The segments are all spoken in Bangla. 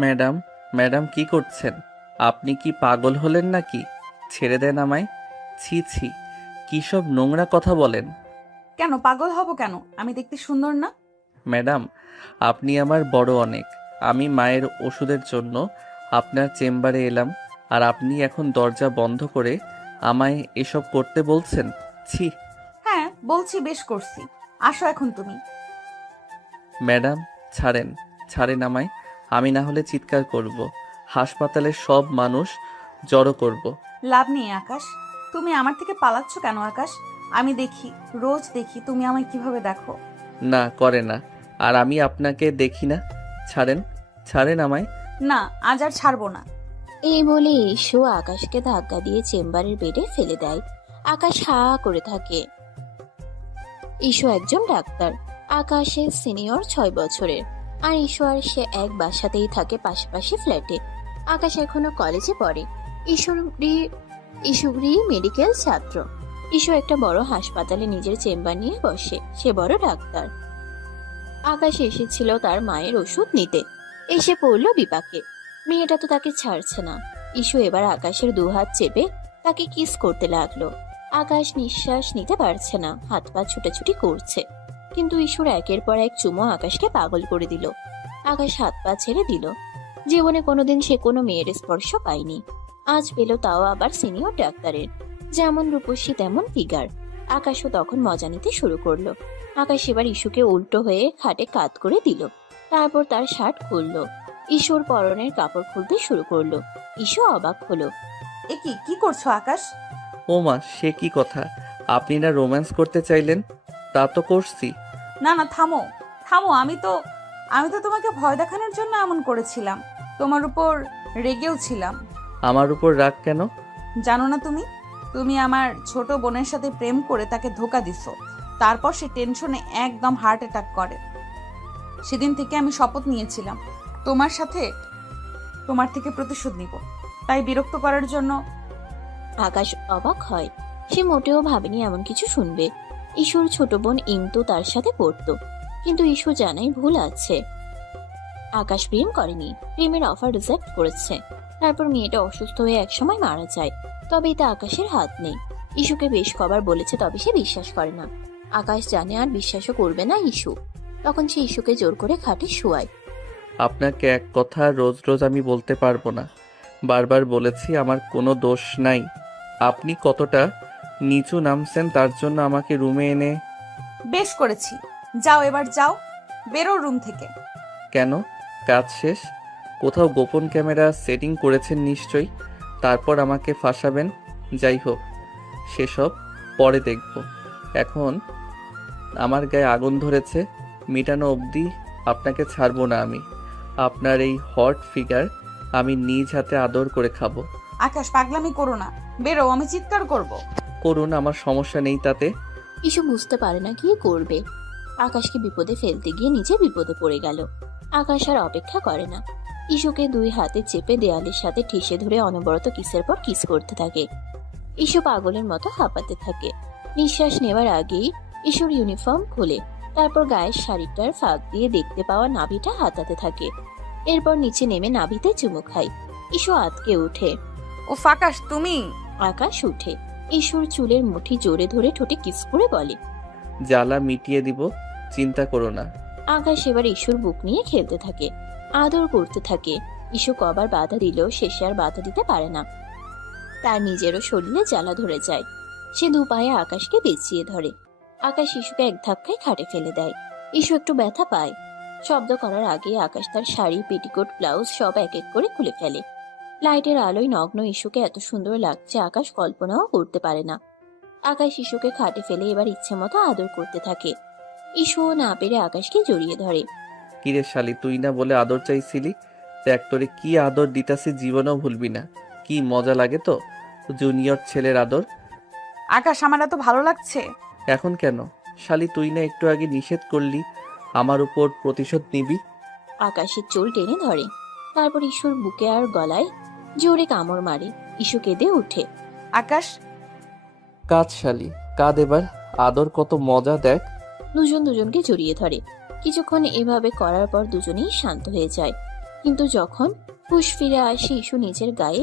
ম্যাডাম, ম্যাডাম কি করছেন? আপনি কি পাগল হলেন নাকি? ছেড়ে দেন আমায়। ছি ছি, কী সব নোংরা কথা বলেন। কেন পাগল হব কেন? আমি দেখতে সুন্দর না? ম্যাডাম, আপনি আমার বড় অনেক। আমি মায়ের ওষুধের জন্য আপনার চেম্বারে এলাম, আর আপনি এখন দরজা বন্ধ করে আমায় এসব করতে বলছেন? ছি। হ্যাঁ বলছি, বেশ করছি। আসো এখন তুমি। ম্যাডাম, ছাড়েন, ছাড়েন আমায়। আমি না হলে চিৎকার করব, হাসপাতালের সব মানুষ জড়ো করব। লাভ নেই আকাশ, তুমি আমার থেকে পালাচ্ছ কেন আকাশ? আমি দেখি, রোজ দেখি তুমি আমায় কিভাবে দেখো। না করে না, আর আমি আপনাকে দেখি না। ছাড়েন, ছাড়েন আমায়। না, আজ আর ছাড়বো না। এই বলে ইস্যু আকাশকে ধাক্কা দিয়ে চেম্বারের বেডে ফেলে দেয়। আকাশ হা করে থাকে। ইস্যু একজন ডাক্তার। আকাশের সিনিয়র 6 বছরের। আর ইস্যু আর সে এক বাসাতেই থাকে, পাশাপাশি ফ্ল্যাটে। আকাশ এখনো কলেজে পড়ে। ইস্যুরি মেডিকেল ছাত্র। ইস্যু একটা বড় হাসপাতালে নিজের চেম্বার নিয়ে বসে। সে বড় ডাক্তার। আকাশ এসেছিল তার মায়ের ওষুধ নিতে। এসে পড়ল বিপাকে। মেয়েটা তো তাকে ছাড়ছে না। ইস্যু এবার আকাশের দুহাত চেপে তাকে কিস করতে লাগলো। আকাশ নিঃশ্বাস নিতে পারছে না, হাত পা ছুটাছুটি করছে। কিন্তু ইস্যুর একের পর এক চুমো আকাশকে পাগল করে দিল। আকাশ হাত পা ছেড়ে দিল। জীবনে কোনোদিন সে কোনো মেয়ের স্পর্শ পায়নি। আজ পেল, তাও আবার সিনিয়র ডাক্তারের। যেমন রূপসী তেমন ফিগার। আকাশও তখন মজা নিতে শুরু করলো। আকাশ এবার ইস্যুকে উল্টো হয়ে খাটে কাত করে দিল। তারপর তার শার্ট খুললো। ইস্যুর পরনের কাপড় খুলতে শুরু করলো। ইস্যু অবাক হলো। এ কি কি করছো আকাশ? ও মা, সে কি কথা! আপনি না রোম্যান্স করতে চাইলেন? তা তো করছি। না না, থামো থামো। আমি তো তোমাকে ভয় দেখানোর জন্য এমন করেছিলাম। তোমার উপর রেগেও ছিলাম। আমার উপর রাগ কেন? জানো না তুমি? তুমি আমার ছোট বোনের সাথে প্রেম করে তাকে ধোকা দিছো। তারপর সে টেনশনে একদম হার্ট অ্যাটাক করে। সেদিন থেকে আমি শপথ নিয়েছিলাম তোমার থেকে প্রতিশোধ নিব। তাই বিরক্ত করার জন্য। আকাশ অবাক হয়। সে মোটেও ভাবেনি এমন কিছু শুনবে। ইস্যুর ছোট বোন ইন্তু তার সাথে পড়তো। কিন্তু ইস্যু জানাই ভুল আছে। আকাশ প্রেম করেনি, প্রেমের অফার রিজেক্ট করেছে। তারপর মেয়েটা অসুস্থ হয়ে একসময় মারা যায়। তবে এতে আকাশের হাত নেই। ইস্যুকে বেশ কবার বলেছে, তবে সে বিশ্বাস করে না। আকাশ জানে আর বিশ্বাসও করবে না ইস্যু। তখন সে ইস্যুকে জোর করে খাটে শোয়ায়। আপনাকে এক কথা রোজ রোজ আমি বলতে পারবো না। বারবার বলেছি আমার কোনো দোষ নাই। আপনি কতটা নিচু নামছেন তার জন্য আমাকে রুমে এনে। বেশ করেছি, যাও এবার যাও, বেরো রুম থেকে। কেন? কাজ শেষ? কোথাও গোপন ক্যামেরা সেটিং করেছেন নিশ্চয়ই, তারপর আমাকে ফাঁসাবেন। যাই হোক, সেসব পরে দেখব। এখন আমার গায়ে আগুন ধরেছে, মিটানো অবধি আপনাকে ছাড়বো না আমি। আপনার এই হট ফিগার আমি নিজ হাতে আদর করে খাবো। আকাশ, পাগলামি করো না, বেরো, আমি চিৎকার করব। করুন, আমার সমস্যা নেই তাতে। ইস্যু বুঝতে পারে না কি করবে। আকাশকে বিপদে ফেলতে গিয়ে নিজে বিপদে পড়ে গেল। আকাশ আর অপেক্ষা করে না। ইস্যুকে দুই হাতে চেপে দেয়ালের সাথে ঠেসে ধরে অনবরত কিসের পর কিস করতে থাকে। ইস্যু পাগলের মতো হাঁপাতে থাকে। নিঃশ্বাস নেওয়ার আগেই ইস্যুর ইউনিফর্ম খুলে, তারপর গায়ের শাড়িটার ফাঁক দিয়ে দেখতে পাওয়া নাভিটা হাতাতে থাকে। এরপর নিচে নেমে নাভিতে চুমু খায়। ইস্যু আতকে ওঠে। ও আকাশ, তুমি? আকাশ উঠে ইস্যুর চুলের মুঠি জোরে ধরে ঠোঁটে কিস করে বলে, জ্বালা মিটিয়ে দিব, চিন্তা করো না। আকাশ এবার ইস্যুর বুক নিয়ে খেলতে থাকে, আদর করতে থাকে। ইস্যু কবার বাধা দিলেও শেষে আর বাধা দিতে পারে না। তার নিজেরও শরীরে জ্বালা ধরে যায়। সে দু পায়ে আকাশকে পেঁচিয়ে ধরে। আকাশ ইস্যুকে এক ধাক্কায় খাটে ফেলে দেয়। ইস্যু একটু ব্যথা পায়। শব্দ করার আগে আকাশ তার শাড়ি, পেটিকোট, ব্লাউজ সব এক এক করে খুলে ফেলে। লাইটের আলোয় নগ্ন ইস্যুকে এত সুন্দর লাগছে আকাশ কল্পনাও করতে পারে না। আকাশ ইস্যুকে খাটে ফেলে এবার ইচ্ছে মতো আদর করতে থাকে। ইস্যুও না পেরে আকাশকে জড়িয়ে ধরে। কিরে শালি, তুই না বলে আদর চাইছিলি? দেখ তোরে কি আদর দিতাছি, জীবনেও ভুলবি না। কি মজা লাগে তো জুনিয়র ছেলের আদর। আকাশ, আমার এত ভালো লাগছে। এখন কেন? শালি, তুই না একটু আগে নিষেধ করলি আমার উপর প্রতিশোধ নিবি? আকাশের চুল টেনে ধরে। তারপর ইস্যুর বুকে আর গলায় জোরে কামড় মারে। ইস্যু কেঁদে উঠে। আকাশ, কাঁদ শালি, কাঁদ এবার। আদর কত মজা দেখ। দুজন দুজনকে জড়িয়ে ধরে। কিছুক্ষণ এভাবে করার পর দুজনেই শান্ত হয়ে যায়। কিন্তু যখন হুঁশ ফিরে আসে ইস্যু নিজের গায়ে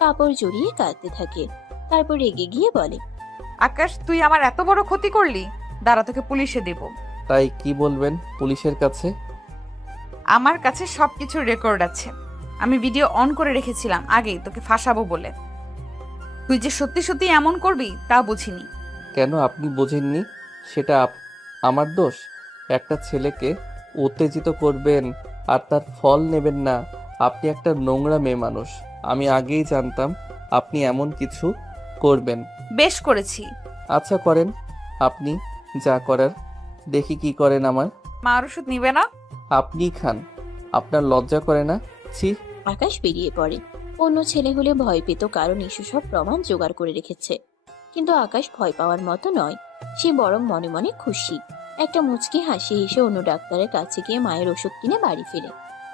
কাপড় জড়িয়ে কাঁদতে থাকে। তারপর রেগে গিয়ে বলে, আকাশ, তুই আমার এত বড় ক্ষতি করলি, দাঁড়া তোকে পুলিশে দেব। তাই কি বলবেন পুলিশের কাছে? আমার কাছে সবকিছুর রেকর্ড আছে। আমি ভিডিও অন করে রেখেছিলাম আগেই তোকে ফাঁসাবো বলে। তুই যে সত্যি সত্যি এমন করবি তা বুঝিনি। কেন আপনি বোঝেননি? সেটা আমার দোষ? একটা ছেলেকে উত্তেজিত করবেন আর তার ফল নেবেন না? আপনি একটা নোংরা মেয়ে মানুষ। আমি আগেই জানতাম আপনি এমন কিছু করবেন। বেশ করেছি। আচ্ছা করেন, আপনি যা করার। দেখি কি করেন আমার। মার ওষুধ নিবে না? আপনি খান। আপনার লজ্জা করে না? ছি। আকাশ বেরিয়ে পড়ে। অন্য ছেলে হলে ভয় পেত, কারণ ইস্যু সব প্রমাণ জোগাড় করে রেখেছে। কিন্তু আকাশ ভয় পাওয়ার মতো নয়, সে বরং মনে মনে খুশি। একটা মুচকি হাসি এসে অন্য ডাক্তারের কাছে গিয়ে মায়ের ওষুধ কিনে বাড়ি ফিরে।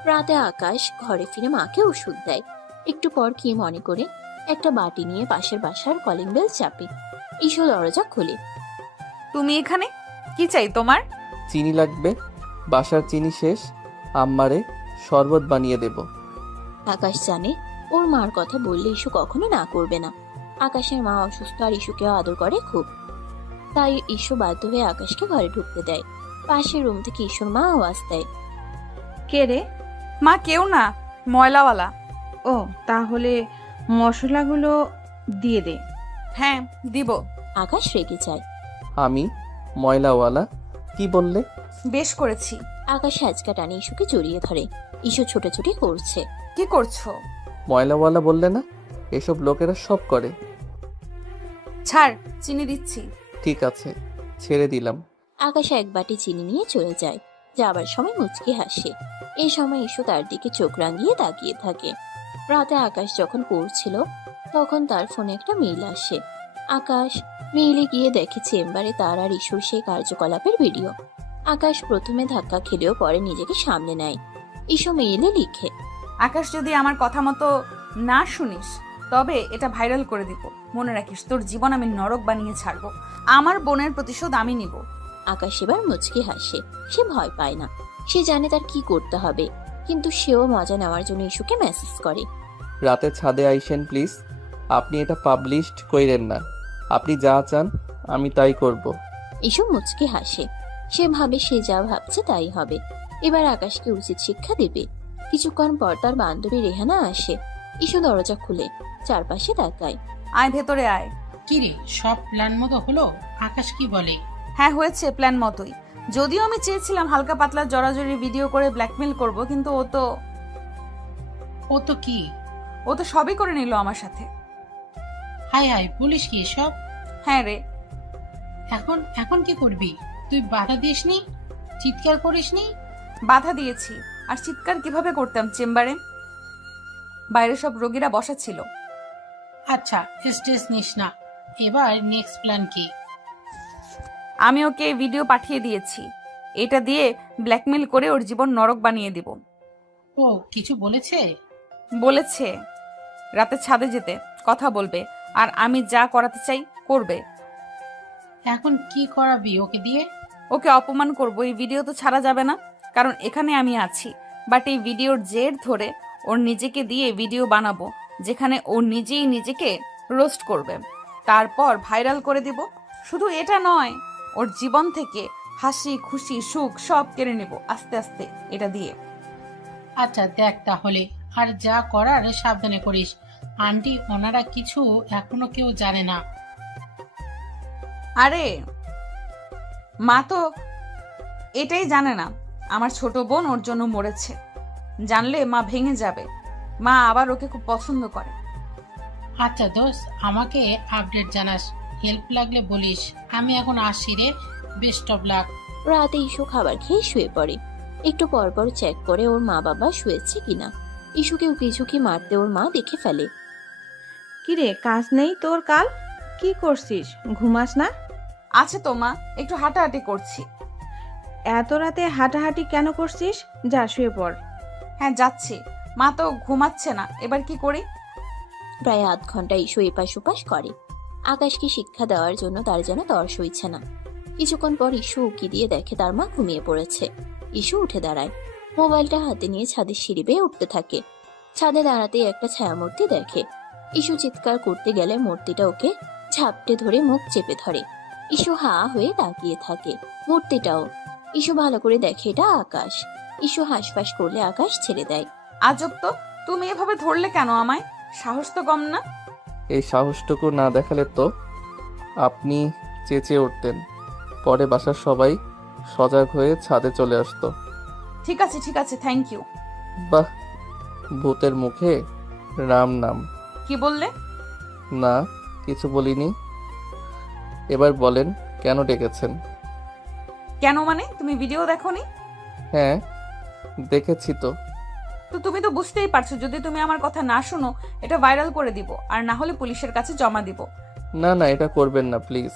রাতে আকাশ ঘরে ফিরে মাকে ওষুধ দেয়। একটু পর কি মনে করে একটা বাটি নিয়ে পাশের বাসার কলিং বেল চাপে। ইস্যু দরজা খুলে। তুমি এখানে? কি চাই তোমার? চিনি লাগবে। বাসার চিনি শেষ, আম্মারে শরবত বানিয়ে দেব। আকাশ জানে ওর মার কথা বললে ইস্যু কখনো না করবে না। আকাশের মা অসুস্থ আর ইস্যুকেও আদর করে খুব, তাই ইস্যু বাধ্য হয়ে আকাশকে ঘরে ঢুকতে দেয়। পাশের রুম থেকে ইস্যুর মা আওয়াজ দেয়, কে রে? মা কেউ না, ময়লাওয়ালা। ও, তাহলে মশলাগুলো দিয়ে দে। হ্যাঁ দিব। আকাশ রেগে যায়। আমি ময়লাওয়ালা? কি বললে? বেশ করেছি। আকাশ হ্যাচকা টানে ইস্যুকে জড়িয়ে ধরে। ইস্যু ছোটাছুটি করছে। কি করছো? ময়লাওয়ালা বললে না? এসব লোকেরা সব করে। ছাড়, চিনি দিচ্ছি। ঠিক আছে, ছেড়ে দিলাম। আকাশ এক বাটি চিনি নিয়ে চলে যায়। যাবার সময় মুচকি হাসে। এই সময় ইস্যু তার দিকে চোখ রাঙিয়ে তাকিয়ে থাকে। রাতে আকাশ যখন পড়ছিল তখন তার ফোনে একটা মেইল আসে। আকাশ মেইলে গিয়ে দেখে চেম্বারে তার আর ইস্যুর সেই কার্যকলাপের ভিডিও। আকাশ প্রথমে ধাক্কা খেলেও পরে নিজেকে সামলে নেয়। ইস্যু মেইলে লিখে, আকাশ, যদি আমার কথা মতো না শুনিস তবে এটা ভাইরাল করে দিব। মনে রাখিস, তোর জীবন আমি নরক বানিয়ে ছাড়বো। আমার বোনের প্রতিশোধ আমি নিব। আকাশ এবার মুচকি হাসে। সে ভয় পায় না, সে জানে তার কি করতে হবে। কিন্তু সেও মজা নেওয়ার জন্য ইস্যুকে মেসেজ করে, রাতে ছাদে আইসেন প্লিজ। আপনি এটা পাবলিশড কইরেন না। আপনি যা চান আমি তাই করব। ইস্যু মুচকি হাসে। সে ভাবে সে যা ভাবছে তাই হবে। এবার আকাশকে উচিত শিক্ষা দেবে। কিছুক্ষণ পর তার বান্ধবী রেহানা আসে। ইস্যু দরজা খুলে চারপাশে তাকায়। আয় ভেতরে আয়। কিরে, সব প্ল্যান মতো হলো? আকাশ কি বলে? হ্যাঁ, হয়েছে প্ল্যান মতোই। যদিও আমি চেয়েছিলাম হালকা পাতলা জড়াজড়ি ভিডিও করে ব্ল্যাকমেল করব, কিন্তু ও তো কি? ও তো সবই করে নিল আমার সাথে। হাই হাই, বলিস কি সব? হ্যাঁ রে। এখন এখন কি করবি? তুই বাধা দিসনি? চিৎকার করিসনি? বাধা দিয়েছি। আর চিৎকার কিভাবে করতাম চেম্বারে? বাইরে সব রোগীরা বসা ছিল। আচ্ছা, স্ট্রেস নিস না। এবার নেক্সট প্ল্যান কি? আমি ওকে ভিডিও পাঠিয়ে দিয়েছি। এটা দিয়ে ব্ল্যাকমেল করে ওর জীবন নরক বানিয়ে দিব। ও কিছু বলেছে? বলেছে রাতে ছাদে যেতে, কথা বলবে, আর আমি যা করাতে চাই করবে। এখন কি করাবি ওকে দিয়ে? ওকে অপমান করব। এই ভিডিও তো ছাড়া যাবে না, কারণ এখানে আমি আছি। বাট এই ভিডিওর জের ধরে ওর নিজেকে দিয়ে ভিডিও বানাবো, যেখানে ও নিজেই নিজেকে রোস্ট করবে। তারপর ভাইরাল করে দিব। শুধু এটা নয়, ওর জীবন থেকে হাসি খুশি সুখ সব কেড়ে নেব আস্তে আস্তে এটা দিয়ে। আচ্ছা দেখ তাহলে, আর যা করার সাবধানে করিস। আন্টি ওনারা কিছু এখনো কেউ জানে না। আরে মা তো এটাই জানে না আমার ছোট বোন ওর জন্য মরেছে। জানলে মা ভেঙে যাবে। মা আবার ওকে খুব পছন্দ করে। আচ্ছা দোস্ত, আমাকে আপডেট জানাস। হেল্প লাগলে বলিস। আমি এখন আসছি রে। Best of luck. রাতে ইস্যু খাবার খেয়ে শুয়ে পড়ে। একটু পরপর চেক করে ওর মা বাবা শুয়েছে কিনা। ইস্যুকে উকিঝুঁকি মারতে ওর মা দেখে ফেলে। কিরে, কাজ নেই তোর কাল? কি করছিস? ঘুমাস না? আছে তো মা, একটু হাঁটাহাঁটি করছি। এত রাতে হাঁটাহাঁটি কেন করছিস? যা শুয়ে পড়। হ্যাঁ যাচ্ছি। মা তো ঘুমাচ্ছে না, এবার কি করি? প্রায় আধ ঘন্টা ইস্যু এপাশ ওপাশ করে। আকাশকে শিক্ষা দেওয়ার জন্য তার যেন তর সইছে না। কিছুক্ষণ পর ইস্যু উকি দিয়ে দেখে তার মা ঘুমিয়ে পড়েছে। ইস্যু উঠে দাঁড়ায়। মোবাইলটা হাতে নিয়ে ছাদের সিঁড়ি বেয়ে উঠতে থাকে। ছাদে দাঁড়াতেই একটা ছায়ামূর্তি দেখে। ইস্যু চিৎকার করতে গেলে মূর্তিটা ওকে ঝাপটে ধরে মুখ চেপে ধরে। ইস্যু হা হয়ে তাকিয়ে থাকে। মূর্তিটাও। ইস্যু ভালো করে দেখে এটা আকাশ। ইস্যু হাঁসফাঁস করলে আকাশ ছেড়ে দেয়। আজব তো, তুমি এভাবে ধরলে কেন আমায়? সাহস তো কম না। এই সাহসটুকু না দেখালে তো আপনি চেঁচিয়ে উঠতেন। পরে বাসার সবাই সজাগ হয়ে ছাদে চলে আসতো। ঠিক আছে, থ্যাংক ইউ। বাহ, ভূতের মুখে রাম নাম। কি বললে? না, কিছু বলিনি। এবার বলেন কেন ডেকেছেন? কেন মানে, তুমি ভিডিও দেখোনি? হ্যাঁ, দেখেছি তো। তো তুমি তো বুঝতেই পারছো, যদি তুমি আমার কথা না শোনো এটা ভাইরাল করে দিব, আর না হলে পুলিশের কাছে জমা দিব। না না, এটা করবেন না প্লিজ।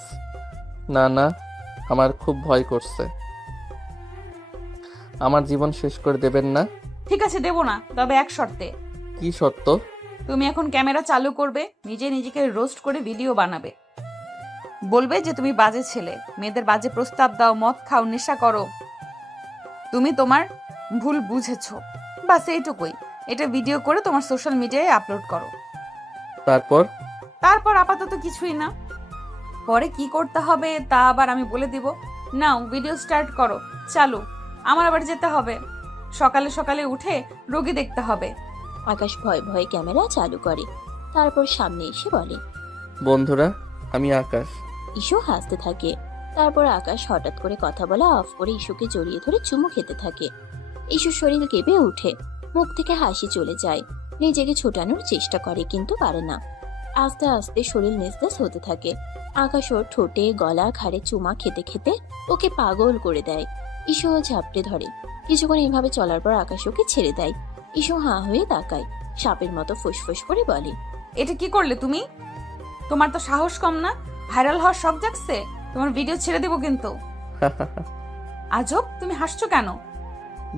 না না, আমার খুব ভয় করছে। আমার জীবন শেষ করে দেবেন না। ঠিক আছে, দেব না, তবে এক শর্তে। কি সত্য? তুমি এখন ক্যামেরা চালু করবে, নিজেকে রোস্ট করে ভিডিও বানাবে। বলবে যে তুমি বাজে ছেলে, মেয়েদের বাজে প্রস্তাব দাও, মদ খাও, নেশা করো। তুমি তোমার ভুল বুঝেছো, বাস এইটুকুই। এটা ভিডিও করে তোমার সোশ্যাল মিডিয়ায় আপলোড করো। তারপর আপাতত কিছুই না, পরে কি করতে হবে তা আবার আমি বলে দিব। নাও ভিডিও স্টার্ট করো, চালু। আমার আবার যেতে হবে, সকালে সকালে উঠে রোগী দেখতে হবে। আকাশ ভয় ভয়ে ক্যামেরা চালু করে। তারপর সামনে এসে বলে, বন্ধুরা, আমি আকাশ। ইস্যু হাসতে থাকে। তারপর আকাশ হঠাৎ করে কথা বলা অফ করে ইস্যুকে জড়িয়ে ধরে চুমু খেতে থাকে। ইস্যুর শরীর কেঁপে ওঠে, মুখ থেকে হাসি চলে যায়। নিজেকে ছোটানোর চেষ্টা করে কিন্তু পারে না। আস্তে আস্তে শরীর নিস্তেজ হতে থাকে। আকাশ ওর ঠোঁটে গলা ঘাড়ে চুমা খেতে খেতে ওকে পাগল করে দেয়। ইস্যুও ঝাপটে ধরে। কিছুক্ষণ এভাবে চলার পর আকাশ ওকে ছেড়ে দেয়। ইস্যু হাঁ হয়ে তাকায়, সাপের মতো ফুসফুস করে বলে, এটা কি করলে তুমি? তোমার তো সাহস কম না, ভাইরাল হওয়ার শখ জাগছে, তোমার ভিডিও ছেড়ে দেবো কিন্তু। আজব, তুমি হাসছো কেন?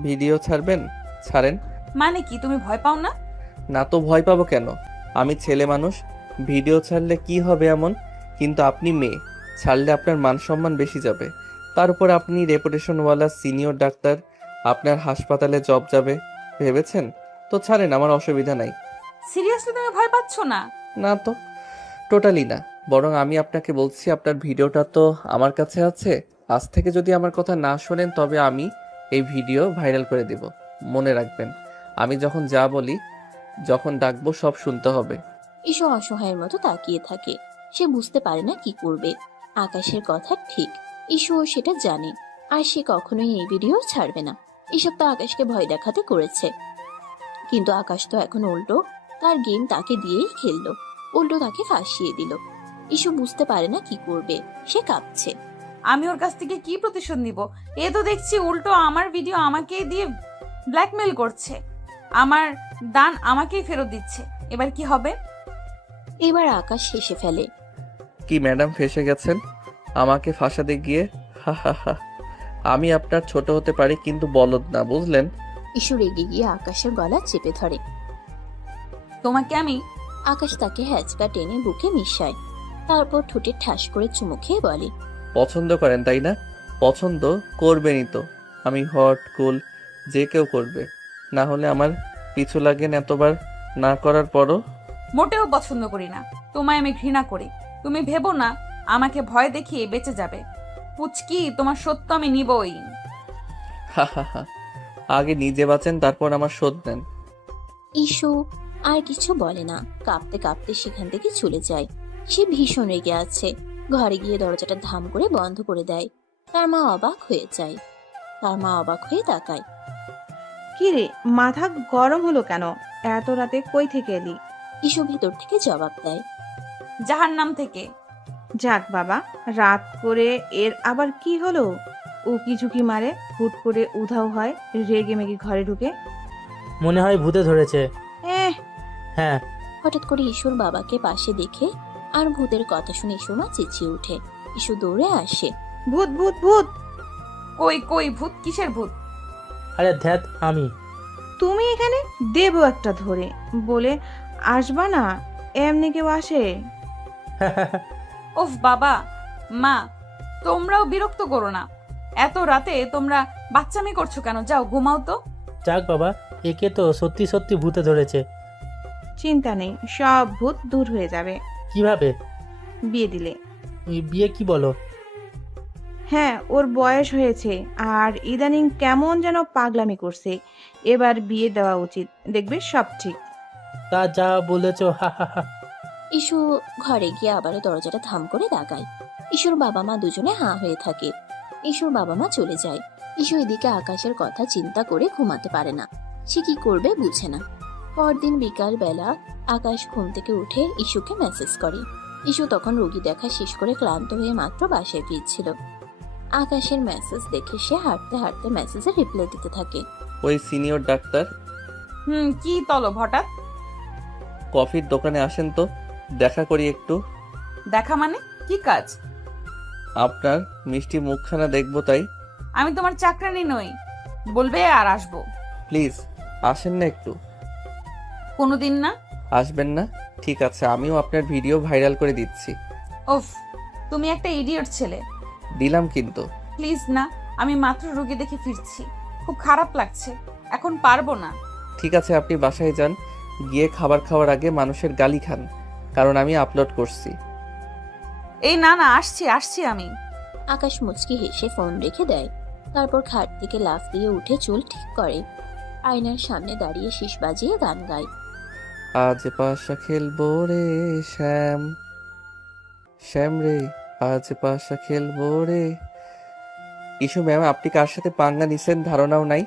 ভিডিও ছাড়বেন? ছাড়েন। মানে কি, তুমি ভয় পাও না? না তো ভয় পাবো কেন? আমি ছেলে মানুষ, ভিডিও ছাড়লে কি হবে এমন? কিন্তু আপনি মেয়ে, ছাড়লে আপনার মান সম্মান বেশি যাবে। তার উপর আপনি রেপুটেশনওয়ালা সিনিয়র ডাক্তার, আপনার হাসপাতালে জব যাবে। ভেবেছেন? তো ছাড়েন, আমার অসুবিধা নাই। সিরিয়াসলি তুমি ভয় পাচ্ছ না? না তো, টোটালি না। বরং আমি আপনাকে বলছি, আপনার ভিডিওটা তো আমার কাছে আছে। আজ থেকে যদি আমার কথা না শোনেন তবে আমি এই ভিডিও ভাইরাল করে দেব। মনে রাখবেন, আমি যখন যা বলি, যখন ডাকবো সব শুনতে হবে। ইস্যু অসহায়ের মতো তাকিয়ে থাকে। সে বুঝতে পারে না কি করবে। আকাশের কথা ঠিক, ইস্যুও সেটা জানে। আর সে কখনোই এই ভিডিও ছাড়বে না। এসব তো আকাশকে ভয় দেখাতে করেছে, কিন্তু আকাশ তো এখন উল্টো তার গেম তাকে দিয়েই খেললো, উল্টো তাকে ফাঁসিয়ে দিল। ইস্যু বুঝতে পারে না কি করবে, সে কাঁপছে। আমি ওর কাছ থেকে কি প্রতিশোধ নিব? এ তো দেখছি উল্টো আমার ভিডিও আমাকে দিয়ে ব্ল্যাকমেল করছে, আমার দান আমাকেই ফেরত দিচ্ছে। এবার কি হবে? এবার আকাশ হেসে ফেলে। কি ম্যাডাম, ফেঁসে গেছেন আমাকে ফাঁসাতে গিয়ে? হা হা হা। আমি আপনার ছোট হতে পারি কিন্তু বলদ না, বুঝলেন? ইস্যু রেগে গিয়ে আকাশের গলা চেপে ধরে। তোমাকে আমি। আকাশ তাকে হ্যাচকা টেনে বুকে মিশায়। তারপর ঠোঁটে ঠাস করে চুমু খেয়ে বলে, পছন্দ করেন তাই না? পছন্দ করবেনই তো। আমি হট কুল, যে কেউ করবে। না হলে আমার পিছু লাগেন এতবার না করার পরও। মোটেও পছন্দ করি না, তোমায় আমি ঘৃণা করি। তুমি ভেবো না আমাকে ভয় দেখিয়ে বেঁচে যাবে। পুচকি, তোমার সত্য আমি নিবই। হা হা হা। আগে নিজে বাঁচেন, তারপর আমার শোধ নেন। ইস্যু আর কিছু বলে না, কাঁপতে কাঁপতে সেখান থেকে চলে যায়। সে ভীষণ রেগে আছে। ঘরে গিয়ে দরজাটা ধাম করে বন্ধ করে দেয়। তার মা অবাক হয়ে তাকায়। কি রে, মাথা গরম হলো কেন? এত রাতে কই থেকে এলি? ইস্যু ভিতর থেকে জবাব দেয়, জাহান্নাম থেকে। যাক বাবা, রাত করে এর আবার কি হলো? উকি ঝুঁকি মারে, হুট করে উধাও হয়, রেগে মেগে ঘরে ঢুকে। মনে হয় ভূতে ধরেছে। হ্যাঁ। হঠাৎ করে ইস্যুর বাবাকে পাশে দেখে আর ভূতের কথা শুনে ইস্যুর মা চেঁচিয়ে ওঠে। ইস্যু দৌড়ে আসে। ভূত ভূত ভূত! কই কই ভূত? কিসের ভূত? আরে ধ্যাত, আমি। তুমি এখানে? দেবো একটা ধরে। বলে আসবা না, এমনি কেউ আসে? ওফ বাবা, মা তোমরাও বিরক্ত করো না। এত রাতে তোমরা বাচ্চামি করছো কেন? যাও ঘুমাও তো। যাক বাবা, একে তো সত্যি সত্যি ভূতে ধরেছে। চিন্তা নেই, সব ভূত দূর হয়ে যাবে কিভাবে? বিয়ে দিলে। বিয়ে কি বলো? হ্যাঁ, ওর বয়স হয়েছে আর ইদানিং কেমন যেন পাগলামি করছে। এবার বিয়ে দেওয়া উচিত, দেখবে সব ঠিক। তা যা বলেছ, হা হা হা। ইসু ঘরে গিয়ে আবারও দরজাটা থাম করে দাগায়। ইসুর বাবা মা দুজনে হাঁ হয়ে থাকে। ইসুর বাবা মা চলে যায়। ইসু এদিকে আকাশের কথা চিন্তা করে ঘুমাতে পারে না। সে কি করবে বুঝে না। পরদিন বিকাল বেলা আকাশ ঘুম থেকে উঠে ইসুকে মেসেজ করে। ইসু তখন রোগী দেখা শেষ করে ক্লান্ত হয়ে মাত্র বাসায় ফিরছিল। আকাশের মেসেজ দেখে সে হাঁটতে হাঁটতে মেসেজে রিপ্লাই দিতে থাকে। ওই সিনিয়র ডাক্তার, কি তলব হঠাৎ? কফির দোকানে আসেন তো, দেখা করি একটু। দেখা মানে কি কাজ? আপনার মিষ্টি মুখখানা দেখবো তাই। আমি তোমার চাকরানি নই, বলবে আর আসবো। প্লিজ আসেন না একটু। কোনোদিন না। আসবেন না? ঠিক আছে, আমিও আপনার ভিডিও ভাইরাল করে দিচ্ছি। ওফ, তুমি একটা ইডিয়ট ছেলে। দিলাম কিন্তু। প্লিজ না, আমি মাত্র রোগী দেখে ফিরছি, খুব খারাপ লাগছে, এখন পারবো না। ঠিক আছে, আপনি বাসায় যান, গিয়ে খাবার খাওয়ার আগে মানুষের গালি খান, কারণ আমি আপলোড করছি। এই না না, আসছি আসছি আমি। আকাশ মুচকি হেসে ফোন রেখে দেয়। তারপর খাট থেকে লাফ দিয়ে উঠে চুল ঠিক করে। আয়নার সামনে দাঁড়িয়ে শীষ বাজিয়ে গান গায়। আজ পাশা খেলবো রে শ্যাম, শ্যাম রে আজ পাশা খেলবো রে। ইস্যু ম্যাম, আপনি কার সাথে পাঙ্গা নিছেন ধারণাও নাই।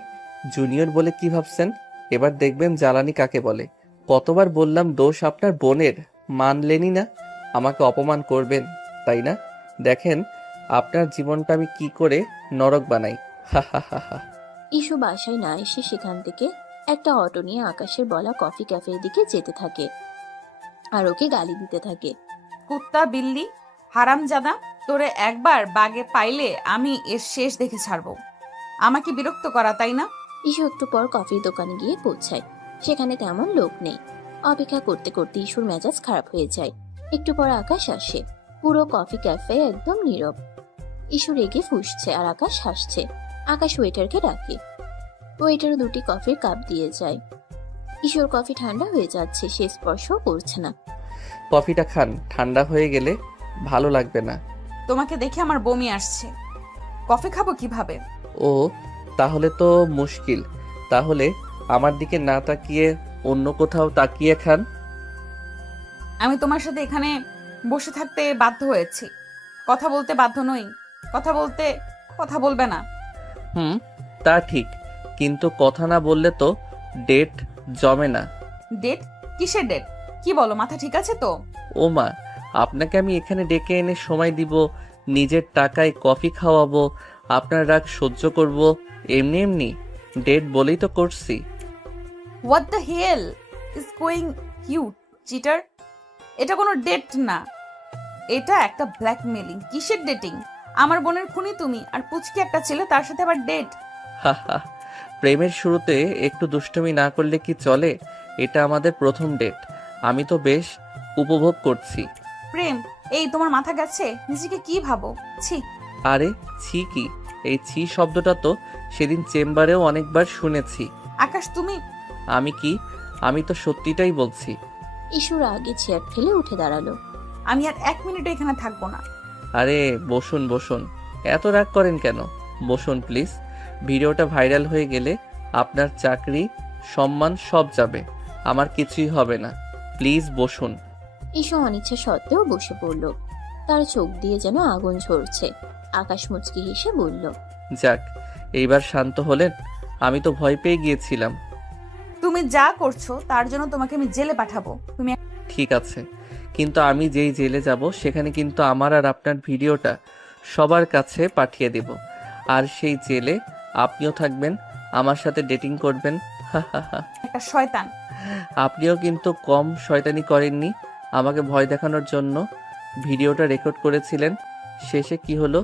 জুনিয়র বলে কি ভাবছেন? এবার দেখবেন জ্বালানি কাকে বলে। কতবার বললাম দোষ আপনার বোনের, মানলেনই না। আমাকে অপমান করবেন তাই না? দেখেন আপনার জীবনটা আমি কি করে নরক বানাই। হা হা হা হা। ইসু বাসায় না এসে সেখান থেকে একটা অটো নিয়ে আকাশের বলা কফি ক্যাফের দিকে যেতে থাকে আর ওকে গালি দিতে থাকে। কুত্তা বিল্লি হারামজাদা, তোরে একবার বাগে পাইলে আমি এর শেষ দেখে ছাড়বো। আমাকে বিরক্ত করা তাই না? ইসু একটু পর কফির দোকানে গিয়ে পৌঁছায়। সেখানে তেমন লোক নেই। অপেক্ষা করতে করতে ইসুর মেজাজ খারাপ হয়ে যায়। একটু পর আকাশ আসে। পুরো কফি ক্যাফে একদম নীরব। ইসু রেগে ফুঁসছে আর আকাশ হাসছে। আকাশ ওয়েটারকে ডাকে। ওয়েটার দুটি কফির কাপ দিয়ে যায়। ইসুর কফি ঠান্ডা হয়ে যাচ্ছে, সে স্পর্শও করছে না। কফিটা খান, ঠান্ডা হয়ে গেলে ভালো লাগবে না। তোমাকে দেখে আমার বমি আসছে, কফি খাবো কিভাবে? ও তাহলে তো মুশকিল। তাহলে আমার দিকে না তাকিয়ে অন্য কোথাও তাকিয়ে খান। আমি তোমার সাথে এখানে বসে থাকতে বাধ্য হয়েছি, কথা বলতে বাধ্য নই। কথা বলবে না? তা ঠিক, কিন্তু কথা না বললে তো ডেট জমে না। ডেট? কিসের ডেট? কি বলো, মাথা ঠিক আছে তো? ও মা, আপনাকে আমি এখানে ডেকে এনে সময় দিব, নিজের টাকায় কফি খাওয়াবো, আপনার রাগ সহ্য করব, এমনি এমনি ডেট বলেই তো করছি। What the hell is going you cheater? এটা কোনো ডেট না, এটা একটা ব্ল্যাকমেলিং। কিসের ডেটিং? আমার বোনের খুনি তুমি, আর পুচকি একটা ছেলে, তার সাথে আবার ডেট? হাহা, প্রেমের শুরুতে একটু দুষ্টুমি না করলে কি চলে? এটা আমাদের প্রথম ডেট, আমি তো বেশ উপভোগ করছি। প্রেম? এই তোমার মাথা গেছে? নিজেকে কি ভাবো? ছি। আরে ছি কি? এই ছি শব্দটা তো সেদিন চেম্বারেও অনেকবার শুনেছি। আকাশ তুমি। আমি তো সত্যিটাই বলছি। ইসুর আগে চেয়ার ফেলে উঠে দাঁড়ালো। আমি আর 1 মিনিট এখানে থাকবো না। আরে বসুন বসুন, এত রাগ করেন কেন? বসুন প্লিজ। ভিডিওটা ভাইরাল হয়ে গেলে আপনার চাকরি সম্মান সব যাবে, আমার কিছুই হবে না। প্লিজ বসুন। ইসু অনিচ্ছা সত্ত্বেও বসে পড়ল। তার চোখ দিয়ে যেন আগুন ঝরছে। আকাশ মুচকি হেসে বলল, যাক, এইবার শান্ত হলেন? আমি তো ভয় পেয়ে গিয়েছিলাম। তুমি যা করছো তার জন্য তোমাকে আমি জেলে পাঠাবো। তুমি ঠিক আছে, কিন্তু আমি যেই জেলে যাব সেখানে কিন্তু আমার আর আপনার ভিডিওটা সবার কাছে পাঠিয়ে দেব। আর সেই জেলে আপনিও থাকবেন, আমার সাথে ডেটিং করবেন। একটা শয়তান। আপনিও কিন্তু কম শয়তানি করেননি। আমাকে ভয় দেখানোর জন্য ভিডিওটা রেকর্ড করেছিলেন। শেষে কি হলো?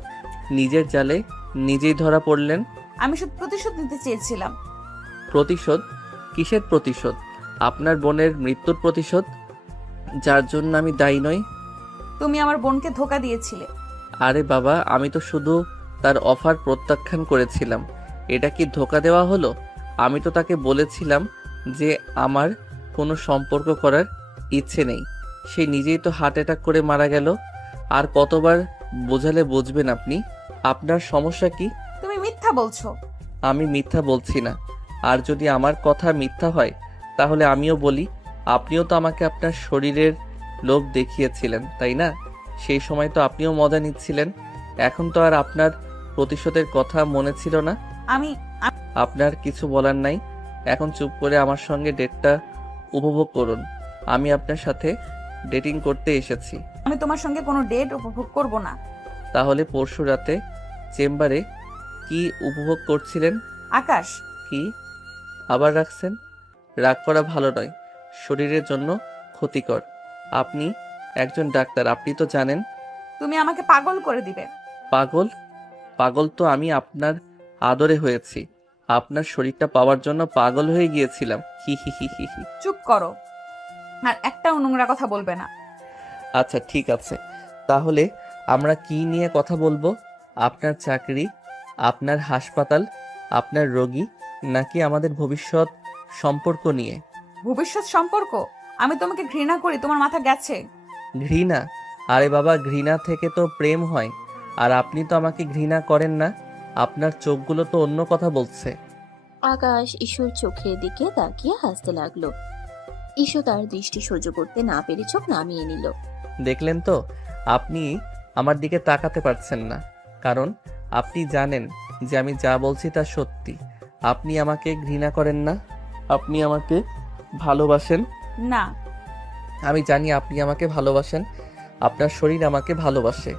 নিজের জালে নিজেই ধরা পড়লেন। আমি শুধু প্রতিশোধ নিতে চেয়েছিলাম। প্রতিশোধ? কিসের প্রতিশোধ? আপনার বোনের মৃত্যুর প্রতিশোধ, যার জন্য আমি দায়ী নই। তুমি আমার বোনকে ধোকা দিয়েছিলে। আরে বাবা, আমি তো শুধু তার অফার প্রত্যাখ্যান করেছিলাম। এটা কি ধোকা দেওয়া হলো? আমি তো তাকে বলেছিলাম যে আমার কোনো সম্পর্ক করার ইচ্ছে নেই। সে নিজেই তো হার্ট অ্যাটাক করে মারা গেল। আর কতবার বোঝালে বুঝবেন আপনি? আপনার সমস্যা কি? তুমি মিথ্যা বলছো। আমি মিথ্যা বলছি না। আর যদি আমার কথা মিথ্যা হয় তাহলে আমিও বলি, আপনিও তো আমাকে আপনার শরীরের লোভ দেখিয়েছিলেন, তাই না? সেই সময় তো আপনিও মজা নিচ্ছিলেন। এখন তো আর আপনার প্রতিশোধের কথা মনে ছিল না। আমি আপনার কিছু বলার নাই। এখন চুপ করে আমার সঙ্গে ডেটটা উপভোগ করুন। আমি আপনার সাথে ডেটিং করতে এসেছি। আমি তোমার সঙ্গে কোনো ডেট উপভোগ করব না। তাহলে পরশু রাতে চেম্বারে কি উপভোগ করছিলেন? আকাশ, কি আবার রাখছেন? রাগ করা ভালো নয়, শরীরের জন্য ক্ষতিকর। আপনি একজন ডাক্তার, আপনি তো জানেন। তুমি আমাকে পাগল করে দিবে। পাগল? পাগল তো আমি আপনার আদরে হয়েছি। আপনার শরীরটা পাওয়ার জন্য পাগল হয়ে গিয়েছিলাম। হি হি হি হি হি। চুপ করো, আর একটাও নোংরা কথা বলবে না। আচ্ছা ঠিক আছে, তাহলে আমরা কি নিয়ে কথা বলবো? আপনার চাকরি, আপনার হাসপাতাল, আপনার রোগী, নাকি আমাদের ভবিষ্যৎ সম্পর্ক নিয়ে? ভবিষ্যৎ সম্পর্ক? আমি তোমাকে ঘৃণা করি, তোমার মাথা গেছে। ঘৃণা? আরে বাবা, ঘৃণা থেকে তো প্রেম হয়। আর আপনি তো আমাকে ঘৃণা করেন না। আপনার চোখগুলো তো অন্য কথা বলছে। আকাশ ঈশুর চোখের দিকে তাকিয়ে হাসতে লাগলো। ঈশু তার দৃষ্টি সহ্য করতে না পেরে চোখ নামিয়ে নিল। দেখলেন তো, আপনি আমার দিকে তাকাতে পারছেন না, কারণ আপনি জানেন যে আমি যা বলছি তা সত্যি। আপনি আমাকে ঘৃণা করেন না, আপনি আমাকে ভালোবাসেন। না, আমি জানি আপনি আমাকে ভালোবাসেন। আপনার শরীর আমাকে ভালোবাসে।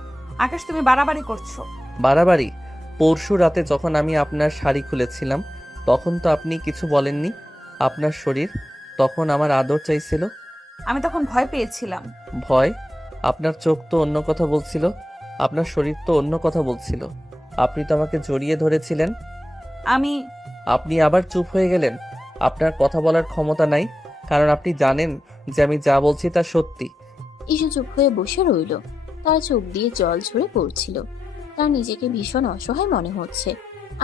আকাশ তুমি বাড়াবাড়ি করছো। বাড়াবাড়ি? পরশু রাতে যখন আমি আপনার শাড়ি খুলেছিলাম তখন তো আপনি কিছু বলেননি। আপনার শরীর তখন আমার আদর চাইছিল। আমি তখন ভয় পেয়েছিলাম। ভয়? আপনার চোখ তো অন্য কথা বলছিল, আপনার শরীর তো অন্য কথা বলছিল। আপনি তো আমাকে জড়িয়ে ধরেছিলেন। আমি আপনি আবার চুপ হয়ে গেলেন। আপনার কথা বলার ক্ষমতা নাই, কারণ আপনি জানেন যে আমি যা বলছি তা সত্যি। ঈশু চুপ হয়ে বসে রইল। তার চোখ দিয়ে জল ঝরে পড়ছিল। তার নিজেকে ভীষণ অসহায় মনে হচ্ছে।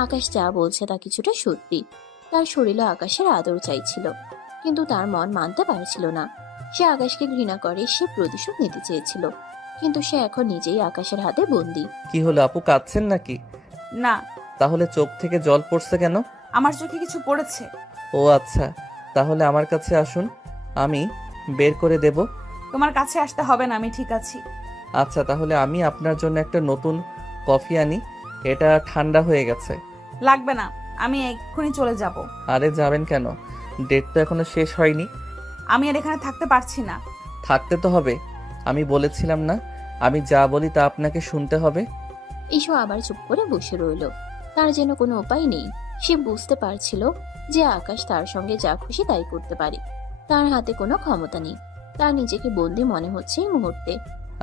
আকাশ যা বলছে তা কিছুটা সত্যি। তার শরীরে আকাশের আদর চাইছিল, কিন্তু তার মন মানতে পারছিল না। সে আকাশকে ঘৃণা করে, সে প্রতিশোধ নিতে চেয়েছিল, কিন্তু সে এখন নিজেই আকাশের হাতে বন্দী। কি হলো আপু, কাঁদছেন নাকি? না, তাহলে চোখ থেকে জল পড়ছে কেন? আমার চোখে কিছু পড়েছে। ও আচ্ছা, তাহলে আমার কাছে আসুন, আমি বের করে দেব। তোমার কাছে আসতে হবে না, আমি ঠিক আছি। আচ্ছা, তাহলে আমি আপনার জন্য একটা নতুন কফি আনি, এটা ঠান্ডা হয়ে গেছে। লাগবে না, আমি এক্ষুনি চলে যাব। আরে যাবেন কেন? ডেট তো এখনো শেষ হয়নি। আমি আর এখানে থাকতে পারছি না। থাকতে তো হবে, আমি বলেছিলাম না আমি যা বলি তা আপনাকে শুনতে হবে। ঈশু আবার চুপ করে বসে রইল। তার যেন কোনো উপায় নেই। সে বুঝতে পারছিল যে আকাশ তার সঙ্গে যা খুশি তাই করতে পারে। তার হাতে কোনো ক্ষমতা নেই। তার নিজেকে বন্দী মনে হচ্ছে এই মুহূর্তে।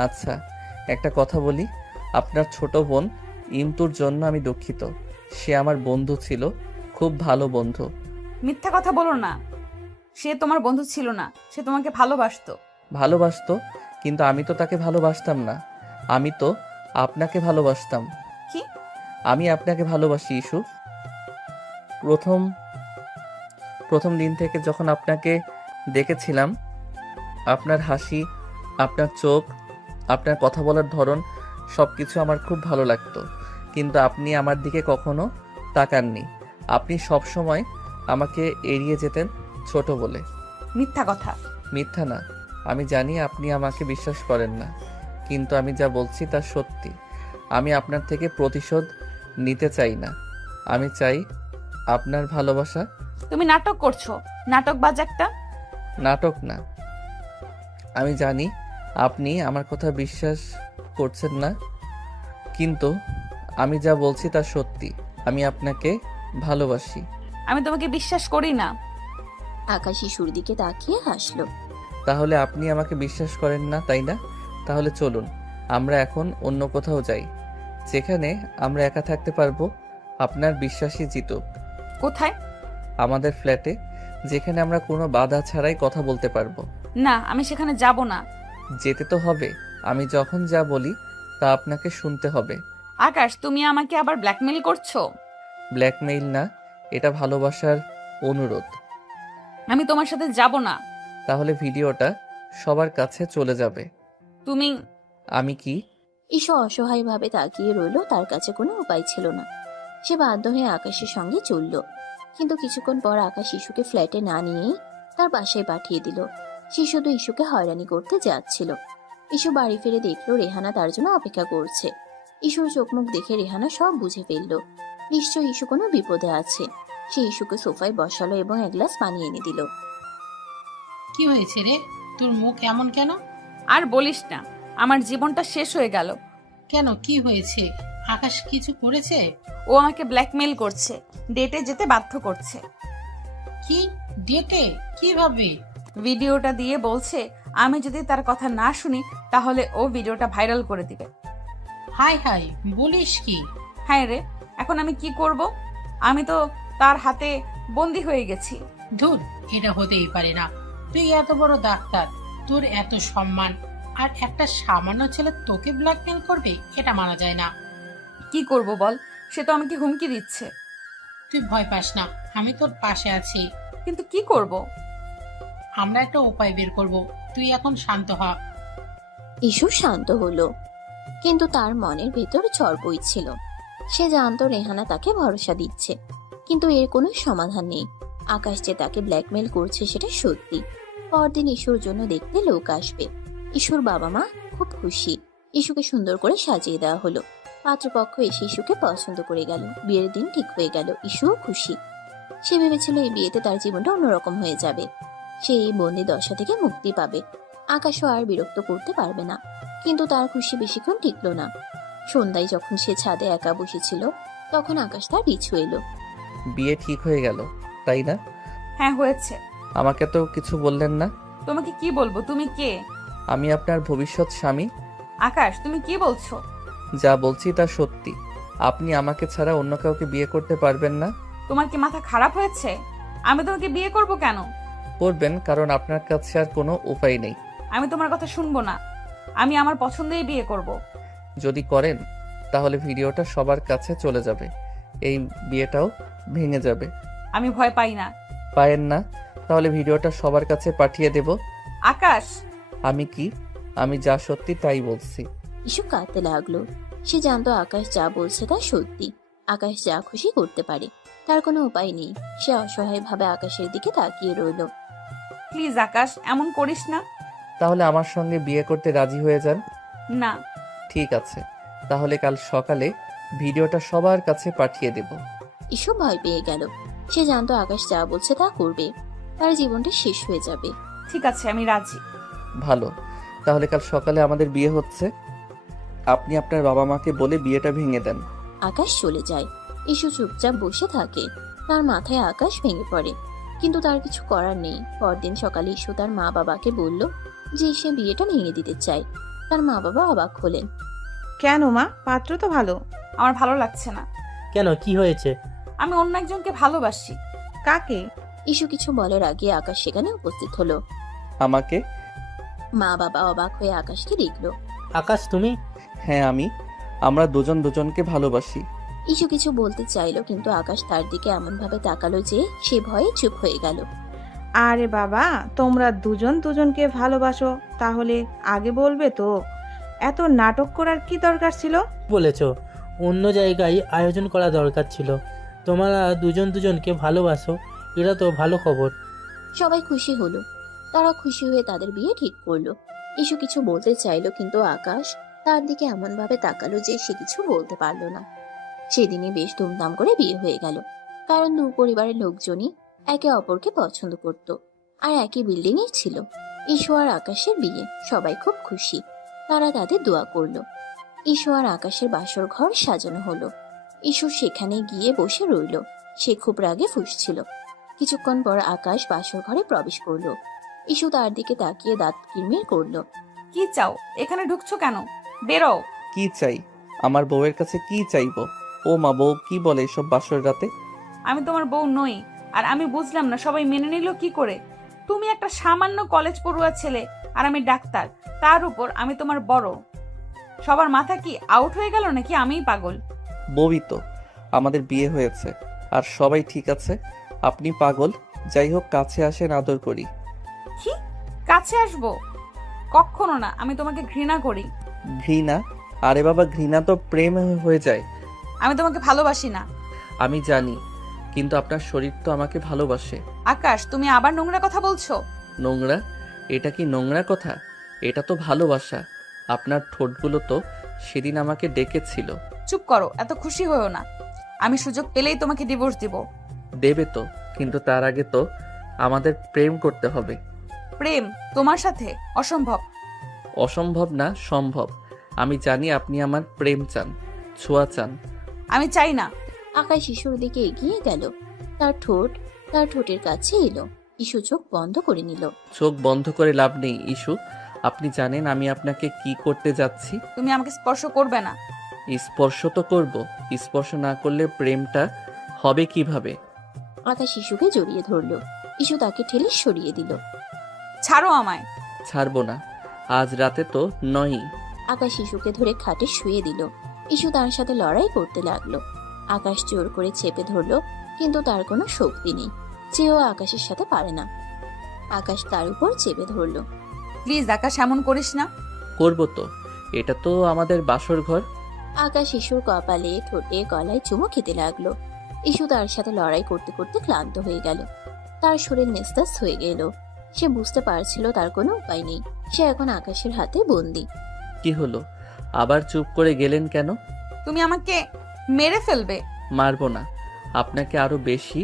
আচ্ছা, একটা কথা বলি, আপনার ছোট বোন ইমতুর জন্য আমি দুঃখিত। সে আমার বন্ধু ছিল, খুব ভালো বন্ধু। মিথ্যা কথা বলো না। সে তোমার বন্ধু ছিল না, সে তোমাকে ভালোবাসতো। ভালোবাসতো? কিন্তু আমি তো তাকে ভালোবাসতাম না, আমি তো আপনাকে ভালোবাসতাম। কি? আমি আপনাকে ভালোবাসি ইস্যু। প্রথম প্রথম দিন থেকে যখন আপনাকে দেখেছিলাম, আপনার হাসি, আপনার চোখ, আপনার কথা বলার ধরন, সব কিছু আমার খুব ভালো লাগতো। কিন্তু আপনি আমার দিকে কখনো তাকাননি। আপনি সব সময় আমাকে এড়িয়ে যেতেন ছোট বলে। মিথ্যা কথা। মিথ্যা না, আমি জানি আপনি আমাকে বিশ্বাস করেন না, কিন্তু আমি যা বলছি তা সত্যি। আমি আপনার থেকে প্রতিশোধ নিতে চাই না, আমি চাই আপনার ভালোবাসা। তুমি নাটক করছো, নাটকবাজ একটা। নাটক না, আমি জানি আপনি আমার কথা বিশ্বাস করছেন না, কিন্তু আমি যা বলছি তা সত্যি। আমি আপনাকে ভালোবাসি। আমি তোমাকে বিশ্বাস করি না। আকাশ ঈশুর দিকে তাকিয়ে হাসলো। তাহলে আপনি আমাকে বিশ্বাস করেন না, তাই না? তাহলে চলুন আমরা এখন অন্য কোথাও যাই, যেখানে আমরা একা থাকতে পারবো। আপনার বিশ্বাসই জিতুক। কোথায়? আমাদের ফ্ল্যাটে, যেখানে আমরা কোনো বাধা ছাড়াই কথা বলতে পারবো। না, আমি সেখানে যাব না। যেতে তো হবে, আমি যখন যা বলি তা আপনাকে শুনতে হবে। আকাশ, তুমি আমাকে আবার ব্ল্যাকমেইল করছো। ব্ল্যাকমেইল না, এটা ভালোবাসার অনুরোধ। আমি তোমার সাথে যাব না। তাহলে ভিডিওটা সবার কাছে চলে যাবে। তুমি আমি কি? ঈশু অসহায়ভাবে তাকিয়ে রইল, তার কাছে কোনো উপায় ছিল না। সে বাধ্য হয়ে আকাশের সঙ্গে চলল, কিন্তু কিছুক্ষণ পর আকাশ ইস্যুকে ফ্ল্যাটে না নিয়েই তার বাসায় পাঠিয়ে দিল। সে শুধু ইস্যুকে হয়রানি করতে যাচ্ছিল। ইস্যু বাড়ি ফিরে দেখলো রেহানা তার জন্য অপেক্ষা করছে। ইস্যুর চোখ মুখ দেখে রেহানা সব বুঝে ফেলল। নিশ্চয়ই ইস্যু কোনো বিপদে আছে। সে ইস্যুকে সোফায় বসালো এবং এক গ্লাস পানি এনে দিল। কি হয়েছে রে, তোর মুখ এমন কেন? আর বলিস না, আমার জীবনটা শেষ হয়ে গেল। কেন, কি হয়েছে? আকাশ কিছু করেছে? ও আমাকে ব্ল্যাকমেইল করছে, ডেটে যেতে বাধ্য করছে। কি ডেটে? কিভাবে? ভিডিওটা দিয়ে বলছে আমি যদি তার কথা না শুনি তাহলে ও ভিডিওটা ভাইরাল করে দিবে। হাই হাই, বলিস কি? হ্যাঁ রে, এখন আমি কি করব? আমি তো তার হাতে বন্দি হয়ে গেছি। ধুর, এটা হতেই পারে না। তুই এত বড় ডাক্তার, তোর এত সম্মান, আর একটা সামান্য ছেলে তোকে ব্ল্যাকমেল করবে? এটা মানা যায় না। কি করব বল, সে তো আমাকে হুমকি দিচ্ছে। তুই ভয় পাস না, আমি তোর পাশে আছি। কিন্তু কি করব? আমরা একটা উপায় বের করব, তুই এখন শান্ত হ। ইস্যু শান্ত হলো, কিন্তু তার মনের ভেতর ঝড় বইছিল। সে জানতো রেহানা তাকে ভরসা দিচ্ছে, কিন্তু এর কোনো সমাধান নেই। আকাশ যে তাকে ব্ল্যাকমেল করছে সেটা সত্যি। পরদিন ইস্যুর জন্য দেখতে লোক আসবে। ইস্যুর বাবা মা খুব খুশি। ইস্যুকে সুন্দর করে সাজিয়ে দেওয়া হলো। পাত্রপক্ষ এসে ইস্যুকে পছন্দ করে গেল। বিয়ের দিন ঠিক হয়ে গেল। ইস্যুও খুশি। সে ভেবেছিল এই বিয়েতে তার জীবনটা অন্যরকম হয়ে যাবে। সে এই বন্দি দশা থেকে মুক্তি পাবে। আকাশও আর বিরক্ত করতে পারবে না। কিন্তু তার খুশি বেশিক্ষণ টিকল না। সন্ধ্যায় যখন সে ছাদে একা বসেছিল, তখন আকাশ তার পিছু এলো। বিয়ে ঠিক হয়ে গেল, তাই না? হ্যাঁ হয়েছে। আমাকে তো কিছু বললেন না। তোমাকে কি বলবো? তুমি কে? আমি আপনার ভবিষ্যৎ স্বামী। আকাশ, তুমি কি বলছো? যা বলছি তা সত্যি। আপনি আমাকে ছাড়া অন্য কাউকে বিয়ে করতে পারবেন না। তোমার কি মাথা খারাপ হয়েছে? আমি তোমাকে বিয়ে করব কেন? করবেন, কারণ আপনার কাছে আর কোনো উপায় নেই। আমি তোমার কথা শুনবো না। আমি আমার পছন্দেই বিয়ে করব। যদি করেন তাহলে ভিডিওটা সবার কাছে চলে যাবে, এই বিয়েটাও ভেঙে যাবে। আমি ভয় পাই না। পায়েন না? তাহলে ভিডিওটা সবার কাছে পাঠিয়ে দেব। আকাশ, আমি কি? আমি যা সত্যি তাই বলছি। ইস্যু কাঁদতে লাগলো। সে জানতো আকাশ যা বলছে তা সত্যি। আকাশ যা খুশি করতে পারে, তার কোনো উপায় নেই। সে অসহায়ভাবে আকাশের দিকে তাকিয়ে রইল। প্লিজ আকাশ, এমন করিস না। তাহলে আমার সঙ্গে বিয়ে করতে রাজি হয়ে যান। না। ঠিক আছে, তাহলে কাল সকালে ভিডিওটা সবার কাছে পাঠিয়ে দেব। ইস্যু ভয় পেয়ে গেল। সে জানতো আকাশ যা বলছে তা করবে। তার জীবনটা শেষ হয়ে যাবে। ঠিক আছে, আমি রাজি। ভালো, তাহলে কাল সকালে আমাদের বিয়ে হচ্ছে। আপনি আপনার বাবা মাকে বলে বিয়েটা ভেঙে দেন। আকাশ চলে যায়। ইস্যু চুপচাপ বসে থাকে। তার মাথায় আকাশ ভেঙে পড়ে, কিন্তু তার কিছু করার নেই। পরদিন সকালে ইস্যু তার মা বাবাকে বলল যে সে বিয়েটা ভেঙে দিতে চায়। তার মা বাবা অবাক হলেন। কেন মা? পাত্র তো ভালো। আমার ভালো লাগছে না। কেন, কি হয়েছে? আমি অন্য একজনকে ভালোবাসি। কাকে? ইস্যু কিছু বলার আগে আকাশ সেখানে উপস্থিত হলো। আমাকে? মা বাবা অবাক হয়ে আকাশকে দেখলো। আকাশ, তুমি? হ্যাঁ আমি। আমরা দুজন দুজনকে ভালোবাসি। ইস্যু কিছু বলতে চাইলো, কিন্তু আকাশ তার দিকে এমন ভাবে তাকালো যে সে ভয়ে চুপ হয়ে গেল। আরে বাবা, তোমরা দুজন দুজনকে ভালোবাসো, তাহলে আগে বলবে তো। এত নাটক করার কি দরকার ছিল? বলেছ অন্য জায়গায় আয়োজন করা দরকার ছিল। তোমরা দুজন দুজনকে ভালোবাসো, এটা তো ভালো খবর। সবাই খুশি হলো। তারা খুশি হয়ে তাদের বিয়ে ঠিক করলো। ইস্যু কিছু বলতে চাইলো, কিন্তু আকাশ তার দিকে এমন ভাবে তাকালো যে সে কিছু বলতে পারলো না। সেদিনই বেশ ধুমধাম করে বিয়ে হয়ে গেল, কারণ দু পরিবারের লোকজনই একে অপরকে পছন্দ করত আর একই বিল্ডিং এ ছিল। ইস্যু আর আকাশের বিয়ে, সবাই খুব খুশি। তারা তাদের দোয়া করলো। ইস্যু আর আকাশের বাসর ঘর সাজানো হলো। ইস্যু সেখানে গিয়ে বসে রইল। সে খুব রাগে ফুঁসছিল। কিছুক্ষণ পর আকাশ বাসর ঘরে প্রবেশ করলো। ইস্যু তার দিকে তাকিয়ে দাঁত কিরমির করলো। কি চাও? এখানে ঢুকছো কেন? বেরো। কি চাই? আমার বউয়ের কাছে কি চাইবো? ও মা, বউ কি বলে এসব বাসর রাতে? আমি তোমার বউ নই। আর আমি বুঝলাম না সবাই মেনে নিল কি করে। তুমি একটা সামান্য কলেজ পড়ুয়া ছেলে আর আমি ডাক্তার, তার উপর আমি তোমার বড়। সবার মাথা কি আউট হয়ে গেল নাকি আমিই পাগল? বউই তো। আমাদের বিয়ে হয়েছে আর সবাই ঠিক আছে, আপনি পাগল। যাই হোক, কাছে আসেন, আদর করি। কি কাছে আসবো? কখনো না, আমি তোমাকে ঘৃণা করি। ঘৃণা? আরে বাবা, ঘৃণা তো প্রেম হয়ে যায়। আমি তোমাকে ভালোবাসি না। আমি জানি, কিন্তু আপনার শরীর তো আমাকে ভালোবাসে। আকাশ, তুমি আবার নোংরা কথা বলছো। নোংরা? এটা কি নোংরা কথা? এটা তো ভালোবাসা। আপনার ঠোঁটগুলো তো সেদিন আমাকে ডেকেছিল। চুপ করো, এত খুশি হয়েও না। আমি সুযোগ পেলেই তোমাকে ডিভোর্স দিব। দেবে তো, কিন্তু তার আগে তো আমাদের প্রেম করতে হবে। প্রেম তোমার সাথে? অসম্ভব। অসম্ভব না, সম্ভব। আমি জানি আপনি আমার প্রেম চান, ছোঁয়া চান। আমি চাই না। আকাশ ইস্যুর দিকে এগিয়ে গেল। তার ঠোঁটের কাছে এলো। ইস্যু চোখ বন্ধ করে নিল। চোখ বন্ধ করে লাভ নেই ইস্যু। আপনি জানেন আমি আপনাকে কি করতে যাচ্ছি। তুমি আমাকে স্পর্শ করবে না। স্পর্শ তো করব। স্পর্শ না করলে প্রেমটা হবে কিভাবে? আকাশ ইস্যুকে জড়িয়ে ধরল। ইস্যু তাকে ঠেলে সরিয়ে দিল। ছাড়ো আমায়। ছাড়বো না। আজ রাতে তো নয়ই। আকাশ ইস্যুকে ধরে খাটে শুয়ে দিল। ইস্যু তার সাথে লড়াই করতে লাগলো। আকাশ জোর করে চেপে ধরলো, কিন্তু তার কোনো শক্তি নেই। চেয়েও আকাশের সাথে পারে না। আকাশ তার উপর চেপে ধরলো। প্লিজ আকাশ, এমন করিস না। করব তো, এটা তো আমাদের বাসর ঘর। আকাশ ইস্যুর কপালে, ঠোঁটে, গলায় চুমু খেতে লাগলো। ইস্যু তার সাথে লড়াই করতে করতে ক্লান্ত হয়ে গেল। তার শরীর নিস্তেজ হয়ে গেল। সে বুঝতে পারছিল তার কোনো উপায় নেই। সে এখন আকাশের হাতে বন্দি। কি হলো? আবার চুপ করে গেলেন কেন? তুমি আমাকে মেরে ফেলবে। মারবো না, আপনাকে আরো বেশি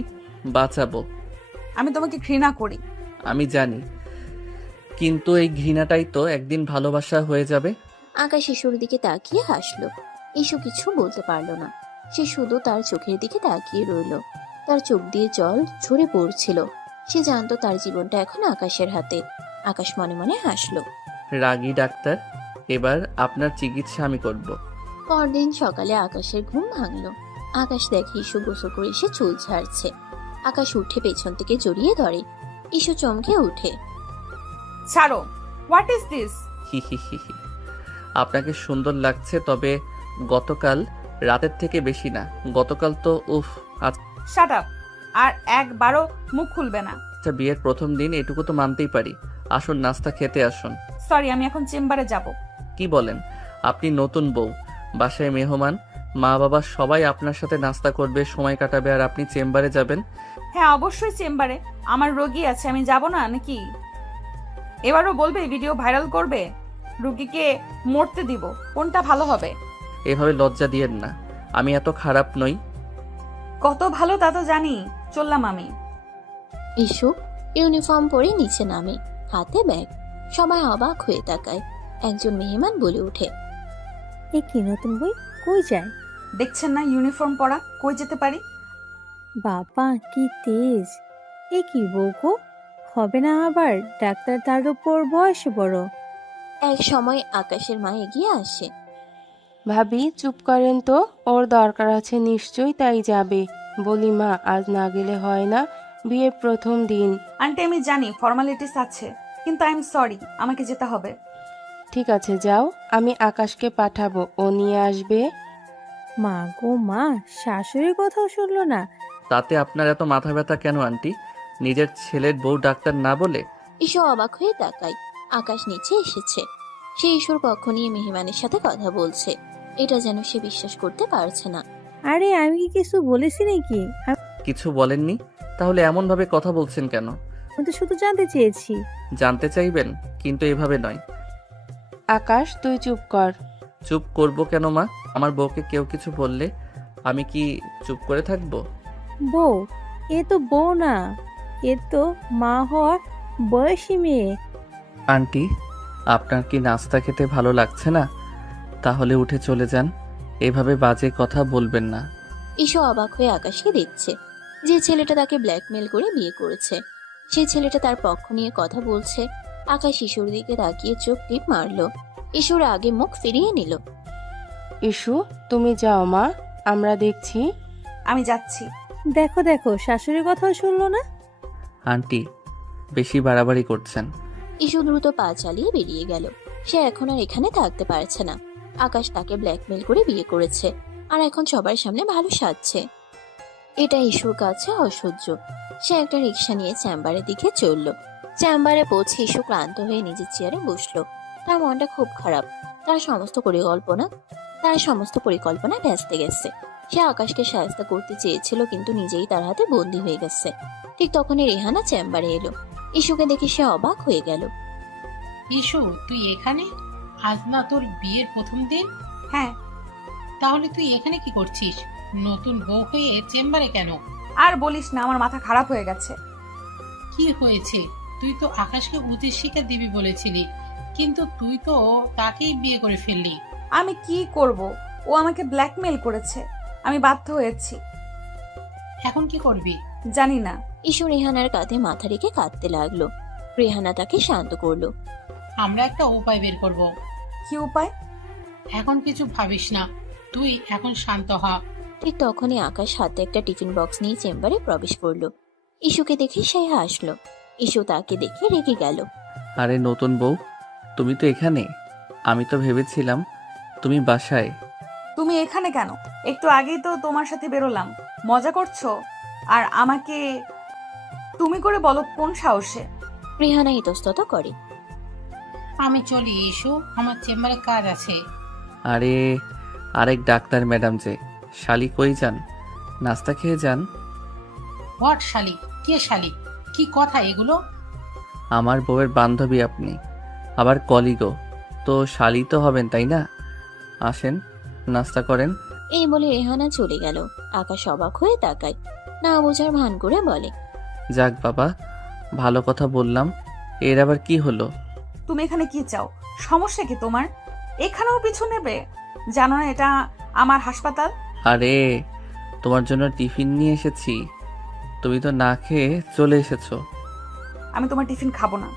বাঁচাবো। আমি তোমাকে ঘৃণা করি। আমি জানি, কিন্তু এই ঘৃণাটাই তো একদিন ভালোবাসা হয়ে যাবে। আকাশ ইস্যুর দিকে তাকিয়ে হাসলো। ইস্যু কিছু বলতে পারল না। সে শুধু তার চোখের দিকে তাকিয়ে রইল। তার চোখ দিয়ে জল ঝরে পড়ছিল। সে জানতো তার জীবনটা এখন আকাশের হাতে। আকাশ মনে মনে হাসলো। রাগী ডাক্তার, এবার আপনার চিকিৎসা আমি করব। পরদিন সকালে আকাশের ঘুম ভাঙলো। আকাশ দেখে ইস্যু গোসল করে এসে চুল ঝাড়ছে। আকাশ উঠে পেছন থেকে জড়িয়ে ধরে। ইস্যু চমকে উঠে। ছাড়ো। What is this? হি হি হি হি। আপনাকে সুন্দর লাগছে, তবে গতকাল রাতের থেকে বেশি না। গতকাল তো উফ। Shut up. আর একবারও মুখ খুলবে না। আচ্ছা, বিয়ের প্রথম দিন এটুকু তো মানতেই পারি। আসুন, নাস্তা খেতে আসুন। সরি, আমি এখন চেম্বারে যাব। কি বলেন? আপনি নতুন বউ, বাসায় মেহমান, মা বাবা সবাই আপনার সাথে নাস্তা করবে, সময় কাটাবে, আর আপনি চেম্বারে যাবেন? হ্যাঁ, অবশ্যই চেম্বারে। আমার রোগী আছে, আমি যাব না নাকি? এবারও বলবে ভিডিও ভাইরাল করবে? রোগীকে মরতে দিব, কোনটা ভালো হবে? এভাবে লজ্জা দিয়েন না, আমি এত খারাপ নই। কত ভালো তা তো জানি। চললাম আমি। ইস্যু ইউনিফর্ম পরে নিচে নামে, হাতে ব্যাগ। সবাই অবাক হয়ে তাকায়। একজন মেহমান বলে ওঠে, এ কি নতুন বই? কই যায়? দেখছেন না ইউনিফর্ম পরা, কই যেতে পারি? বাবা কি তেজ! এ কি বউ গো? হবে না আবার ডাক্তার, তার উপর বয়সে বড়। এক সময় আকাশের মা এগিয়ে আসে। ভাবি চুপ করেন তো, ওর দরকার আছে নিশ্চয়ই, তাই যাবে। বলি মা, আজ না গেলে হয় না, বিয়ের প্রথম দিন। আন্টি, আমি জানি ফর্মালিটিস আছে, কিন্তু আই এম সরি, আমাকে যেতে হবে। ঠিক আছে যাও, আমি আকাশকে পাঠাবো, ও নিয়ে আসবে। মা গো মা, শাশুড়ির কথাও শুনলো না। তাতে আপনার এত মাথা ব্যথা কেন আন্টি? নিজের ছেলের বউ ডাক্তার না বলে? ইস্যু অবাক হয়ে তাকায়। আকাশ নিচে এসেছে। সে ইস্যুর পক্ষ নিয়ে মেহমানের সাথে কথা বলছে। এটা যেন সে বিশ্বাস করতে পারছে না। আরে আমি কি কিছু বলেছি নাকি? কিছু বলেননি? তাহলে এমন ভাবে কথা বলছেন কেন? আমি তো শুধু জানতে চেয়েছি। জানতে চাইবেন, কিন্তু এভাবে নয়। আকাশ তুই চুপ কর। চুপ করব কেন মা? আমার বউকে কেউ কিছু বললে আমি কি চুপ করে থাকবো? বউ? এ তো বউ না, এ তো মা হওয়ার বয়সী মেয়ে। আন্টি, আপনার কি নাস্তা খেতে ভালো লাগছে না? তাহলে উঠে চলে যান। এভাবে বাজে কথা বলবেন না। ইস্যু অবাক হয়ে আকাশকে দেখছে। যে ছেলেটা তাকে ব্ল্যাকমেল করে বিয়ে করেছে, সেই ছেলেটা তার পক্ষ নিয়ে কথা বলছে। আকাশ ইস্যুর দিকে তাকিয়ে চোখ টিপ মারলো। ইস্যুর আগে মুখ ফিরিয়ে নিল। ইস্যু তুমি যাও মা, আমরা দেখছি। আমি যাচ্ছি। দেখো দেখো, শাশুড়ির কথাও শুনলো না। আন্টি, বেশি বাড়াবাড়ি করছেন। ইস্যু দ্রুত পা চালিয়ে বেরিয়ে গেল। সে এখন আর এখানে থাকতে পারছে না। আকাশ তাকে ব্ল্যাকমেল করে বিয়ে করেছে, আর এখন সবার সামনে ভালো সাজছে। এটা ইস্যুর কাছে অসহ্য। সে একটা রিক্সা নিয়ে চেম্বারের দিকে চলল। চেম্বারে পৌঁছে ইস্যু ক্লান্ত হয়ে নিজের চেয়ারে বসলো। তার মনটা খুব খারাপ। তার সমস্ত পরিকল্পনা ভেস্তে গেছে। সে আকাশকে সাহায্য করতে চেয়েছিল, কিন্তু নিজেই তার হাতে বন্দী হয়ে গেছে। ঠিক তখনই রেহানা চেম্বারে এলো। ইস্যুকে দেখে সে অবাক হয়ে গেল। ইস্যু, তুই এখানে? আজ না তোর বিয়ের প্রথম দিন? হ্যাঁ। তাহলে তুই এখানে কি করছিস? নতুন বউ হয়ে চেম্বারে কেন? আর বলিস না, আমার মাথা খারাপ হয়ে গেছে। কি হয়েছে? তুই তো আকাশকে উচিত শিক্ষা দিবি বলেছিলি, কিন্তু তুই তো তাকেই বিয়ে করে ফেললি। আমি কি করব? ও আমাকে ব্ল্যাকমেল করেছে, আমি বাধ্য হয়েছি। এখন কি করবি? জানি না। ইস্যু রেহানার কাঁধে মাথা রেখে কাঁদতে লাগলো। রেহানা তাকে শান্ত করলো। আমরা একটা উপায় বের করব। কি উপায়? এখন কিছু ভাবিস না, তুই এখন শান্ত হ। ঠিক তখনই আকাশ হাতে একটা টিফিন বক্স নিয়ে চেম্বারে প্রবেশ করলো। ইস্যুকে দেখে সে হাসলো। ইস্যু তাকে দেখে রেগে গেল। আরে নতুন বউ, তুমি তো এখানে। আমি তো ভেবেছিলাম তুমি বাসায়। তুমি এখানে কেন? একটু আগেই তো তোমার সাথে বেরোলাম। মজা করছো? আর আমাকে তুমি করে বলো কোন সাহসে? রেহানা ইতস্তত করে। আমি চলি ইস্যু, আমার চেম্বারে কাজ আছে। আরে আরেক ডাক্তার ম্যাডাম যে, শালি কই যান? নাস্তা খেয়ে যান। হোয়াট শালি? কে শালি? কি কথা এগুলো? আমার বউয়ের বান্ধবী আপনি, আবার কলিগও, তো শালি তো হবেন তাই না? আসেন, নাস্তা করেন। এই বলে রেহানা চলে গেল। আকাশ অবাক হয়ে তাকায়, না বোঝার ভান করে বলে। যাক বাবা, ভালো কথা বললাম। এর আবার কি হলো? তুমি এখানে কি চাও? সমস্যা কি তোমার? এখানেও পিছু নেবে? জানো না এটা আমার হাসপাতাল? আরে তোমার জন্য টিফিন নিয়ে এসেছি, তুমি তো না খেয়ে চলে এসেছো। আমি তোমার টিফিন খাবো না।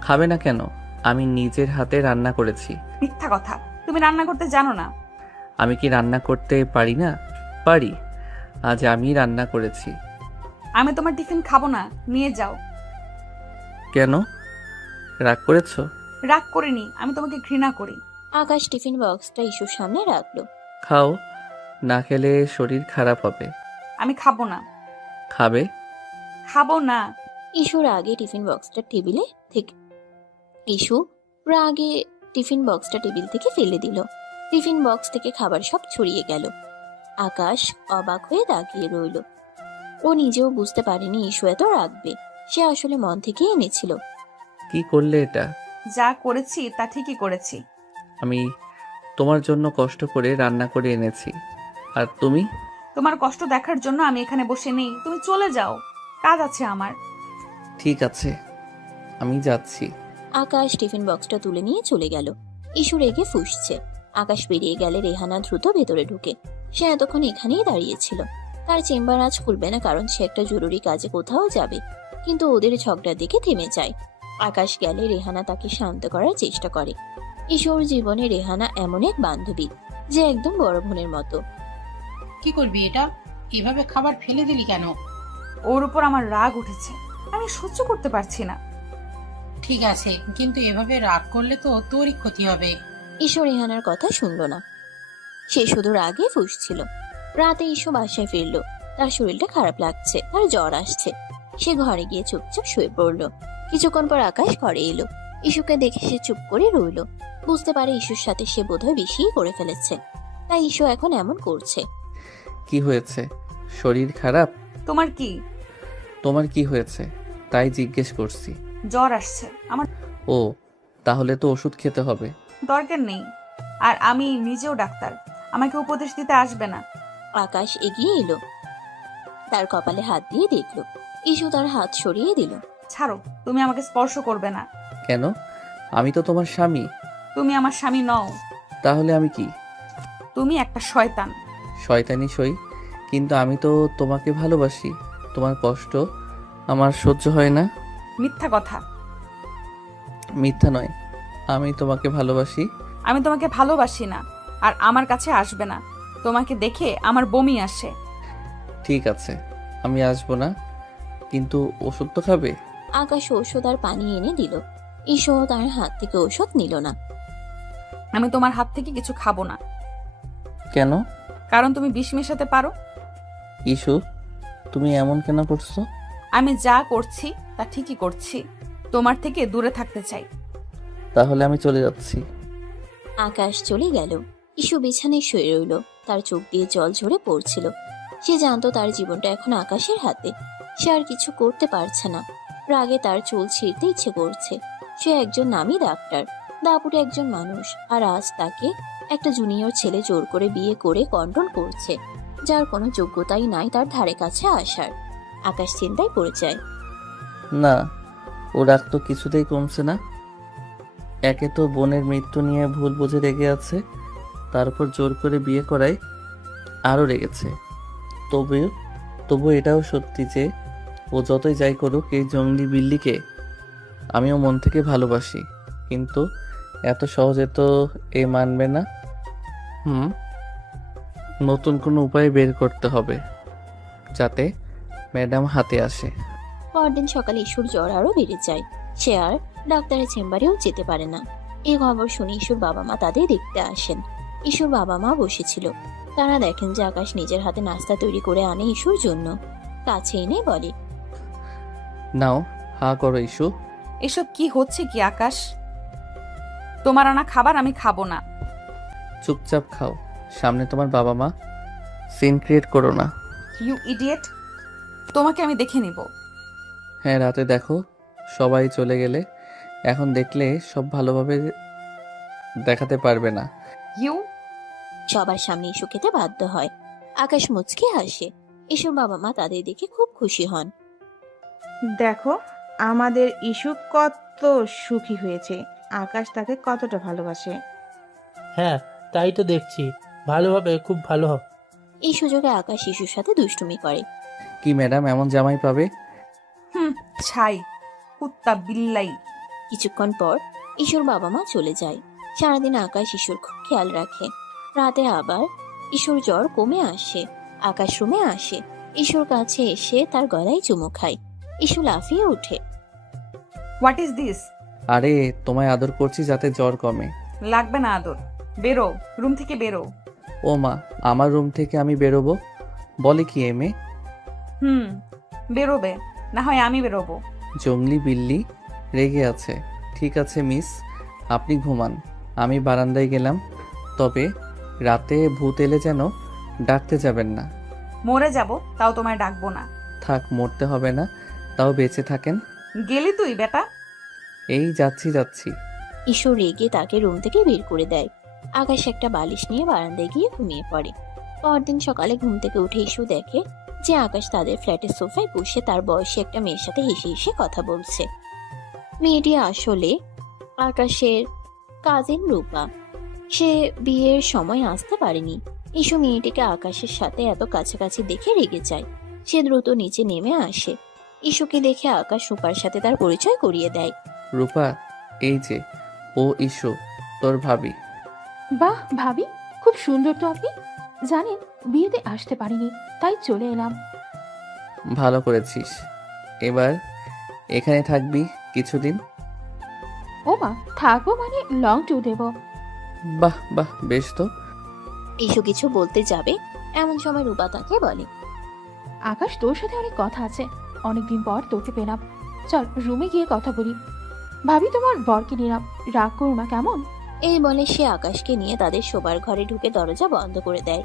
খাবে না কেন? আমি নিজের হাতে রান্না করেছি। মিথ্যা কথা, তুমি রান্না করতে জানো না। আমি কি রান্না করতে পারি না? পারি। আজ আমি রান্না করেছি। আমি তোমার টিফিন খাবো না, নিয়ে যাও। কেন, রাগ করেছো? রাগ করিনি, আমি তোমাকে ঘৃণা করি। আকাশ টিফিন বক্সটা ইস্যুর সামনে রাখলো। খাও, না খেলে শরীর খারাপ হবে। আমি খাবো না। খাবে? খাবো না। ইস্যু রাগে টিফিন বক্সটা টেবিল থেকে ফেলে দিল। টিফিন বক্স থেকে খাবার সব ছড়িয়ে গেল। আকাশ অবাক হয়ে তাকিয়ে রইল। ও নিজেও বুঝতে পারেনি ইস্যু এত রাখবে। সে আসলে মন থেকে এনেছিল। কি করলে এটা? যা করেছি তা ঠিকই করেছি। আমি তোমার জন্য কষ্ট করে রান্না করে এনেছি, আর তুমি? তোমার কষ্ট দেখার জন্য আমি এখানে বসে নেই, তুমি চলে যাও, কাজ আছে আমার। ঠিক আছে, আমি যাচ্ছি। আকাশ টিফিন বক্সটা তুলে নিয়ে চলে গেল। ইস্যু রেগে ফুঁসছে। আকাশ বেরিয়ে গেলে রেহানা দ্রুত ভেতরে ঢুকে। সে এতক্ষণ এখানেই দাঁড়িয়েছিল। তার চেম্বার আজ খুলবে না, কারণ সে একটা জরুরি কাজে কোথাও যাবে। কিন্তু ওদের ঝগড়ার দিকে থেমে যায়। আকাশ গেলে রেহানা তাকে শান্ত করার চেষ্টা করে। ইস্যুর জীবনে রেহানা এমন এক বান্ধবী যে একদম বড় বোনের মতো। কি করবি এটা? এভাবে খাবার ফেলে দিলি কেন? ওর উপর আমার রাগ উঠেছে, আমি সহ্য করতে পারছি না। ঠিক আছে, কিন্তু এভাবে রাগ করলে তো তোরই ক্ষতি হবে। ইস্যু রেহানার কথা শুনল না। সে শুধু রাগে ফুঁসছিল। রাতে ইস্যু বাসায় ফিরল। তার শরীরটা খারাপ লাগছে, তার জ্বর আসছে। সে ঘরে গিয়ে চুপচাপ শুয়ে পড়ল। কিছুক্ষণ পর আকাশ ঘরে এলো। ইস্যুকে দেখে সে চুপ করে রইল। বুঝতে পারে ইস্যুর সাথে সে বোধহয় বেশিই করে ফেলেছে, তাই ইস্যু এখন এমন করছে। কি হয়েছে? শরীর খারাপ? তোমার কি? তোমার কি হয়েছে তাই জিজ্ঞেস করছি। জ্বর আসছে আমার। ও, তাহলে তো ওষুধ খেতে হবে। দরকার নেই, আর আমি নিজেও ডাক্তার, আমাকে উপদেশ দিতে আসবে না। আকাশ এগিয়ে এলো। তার কপালে হাত দিয়ে দেখল। ইস্যু তার হাত সরিয়ে দিল। ছাড়ো, তুমি আমাকে স্পর্শ করবে না। কেন? আমি তো তোমার স্বামী। তুমি আমার স্বামী নও। তাহলে আমি কি? তুমি একটা শয়তান। শয়তানি সই, কিন্তু আমি তো তোমাকে ভালোবাসি। তোমার কষ্ট আমার সহ্য হয় না। মিথ্যা কথা। মিথ্যা নয়, আমি তোমাকে ভালোবাসি। আমি তোমাকে ভালোবাসি না, আর আমার কাছে আসবে না। তোমাকে দেখে আমার বমি আসে। ঠিক আছে, আমি আসবো না, কিন্তু ওষুধ তো খাবে। আকাশ ঔষধ আর পানি এনে দিল। ইস্যু তার হাত থেকে ঔষধ নিল না। আমি তোমার হাত থেকে কিছু খাবো না। কেন? কারণ তুমি বিষ মেশাতে পারো। ইস্যু, তুমি এমন কেন করছো? আমি যা করছি তা ঠিকই করছি। তোমার থেকে দূরে থাকতে চাই। তাহলে আমি চলে যাচ্ছি। আকাশ চলে গেল। ইস্যু বিছানায় শুয়ে রইল। তার চোখ দিয়ে জল ঝরে পড়ছিল। সে জানতো তার জীবনটা এখন আকাশের হাতে। সে আর কিছু করতে পারছে না। রাগে তার চুল ছিঁড়তে ইচ্ছে করছে। সে একজন নামী ডাক্তার, দাপুটে একজন মানুষ, আর আজ তাকে একটা জুনিয়র ছেলে জোর করে বিয়ে করে কন্ট্রোল করছে, যার কোনো যোগ্যতাই নাই তার ধারে কাছে আসার। আকাশ চিন্তায় পড়ে যায়। না, ও রাগ তো কিছুতেই কমছে না। একে তো বোনের মৃত্যু নিয়ে ভুল বুঝে রেগে আছে, তারপর জোর করে বিয়ে করায় আরও রেগেছে। তবু এটাও সত্যি যে ও যতই যাই করুক, এই জঙ্গলি বিল্লিকে আমিও মন থেকে ভালোবাসি। কিন্তু এত সহজে তো এ মানবে না। নতুন কোনো উপায় বের করতে হবে যাতে ম্যাডাম হাতে আসে। পরদিন সকালে ইস্যুর জ্বর আরো বেড়ে যায়। সে আর ডাক্তারের চেম্বারেও যেতে পারে না। এই খবর শুনে ইস্যুর বাবা মা তাদের দেখতে আসেন। ইস্যুর বাবা মা বসেছিল। তারা দেখেন যে আকাশ নিজের হাতে নাস্তা তৈরি করে আনে ইস্যুর জন্য। কাছে এনে বলে, নাও, হা করো ইস্যু। এসব কি হচ্ছে কি আকাশ? তোমার আনা খাবার আমি খাবো না। চুপচাপ খাও, সামনে তোমার বাবা মা। সিন ক্রিয়েট করো না। ইউ ইডিয়েট, তোমাকে আমি দেখে নিব। হ্যাঁ, রাতে দেখো, সবাই চলে গেলে এখন দেখলে সব ভালোভাবে দেখাতে পারবে না। ইউ সবার সামনে ইস্যু খেতে বাধ্য হয়। আকাশ মুচকে হাসে। ইস্যুর বাবা মা তাদের দেখে খুব খুশি হন। দেখো আমাদের ইস্যু কত সুখী হয়েছে, আকাশ তাকে কতটা ভালোবাসে। হ্যাঁ, তাই তো দেখছি। ভালোভাবে, খুব ভালো। এই সুযোগে আকাশ ইস্যুর সাথে দুষ্টুমি করে। কি ম্যাডাম, এমন জামাই পাবে? ছাই, কুত্তা বিল্লাই। কিছুক্ষণ পর ইস্যুর বাবা মা চলে যায়। সারাদিন আকাশ ইস্যুর খুব খেয়াল রাখে। রাতে আবার ইস্যুর জ্বর কমে আসে। আকাশ রুমে আসে। ইস্যুর কাছে এসে তার গলায় চুমু খায়। ইস্যু লাফিয়ে ওঠে। What is this? আরে, তোমায় আদর করছি যাতে জ্বর কমে। লাগবে না আদর, বেরো, রুম থেকে বেরো। ও মা, আমার রুম থেকে আমি বেরোবো? বলে কি এ মেয়ে? বেরোবে, না হয় আমি বেরোবো। জঙ্গলি বিল্লি রেগে আছে। ঠিক আছে মিস, আপনি ঘুমান, আমি বারান্দায় গেলাম। তবে রাতে ভূত এলে যেন ডাকতে যাবেন না। মরে যাব তাও তোমায় ডাকবো না। থাক, মরতে হবে না, তাও বেঁচে থাকেন। গেলি তুই বেটা? এই যাচ্ছি। ইস্যু রেগে তাকে রুম থেকে বের করে দেয়। আকাশ একটা বালিশ নিয়ে বারান্দায় গিয়ে ঘুমিয়ে পড়ে। পরদিন সকালে ঘুম থেকে উঠে ইস্যু দেখে যে আকাশ তাদের ফ্ল্যাটের সোফায় বসে তার বয়সী একটা মেয়ের সাথে হেসে হেসে কথা বলছে। মেয়েটি আসলে আকাশের কাজিন রূপা। সে বিয়ের সময় আসতে পারেনি। ইস্যু মেয়েটিকে আকাশের সাথে এত কাছাকাছি দেখে রেগে যায়। সে দ্রুত নিচে নেমে আসে। ইস্যুকে দেখে আকাশ রূপার সাথে তার পরিচয় করিয়ে দেয়। রূপা, এই যে ও ইস্যু, তোর ভাবি। বাহ ভাবি, খুব সুন্দর তো আপনি। জানেন বিয়েতে আসতে পারিনি, তাই চলে এলাম। ভালো করেছিস। এবার এখানে থাকবি কিছুদিন? ও মা, থাকবো মানে লং ট্যুর দেবো। বাহ, বেশ তো। ইস্যু কিছু বলতে যাবে এমন সময় রূপা তাকে বলে, আকাশ, তোর সাথে অনেক কথা আছে। অনেকদিন পর তোকে পেলাম, চল রুমে গিয়ে কথা বলি। ভাবি, তোমার বরকে নিলাম, রাগ করো না কেমন? এই বলে সে আকাশকে নিয়ে তাদের শোবার ঘরে ঢুকে দরজা বন্ধ করে দেয়।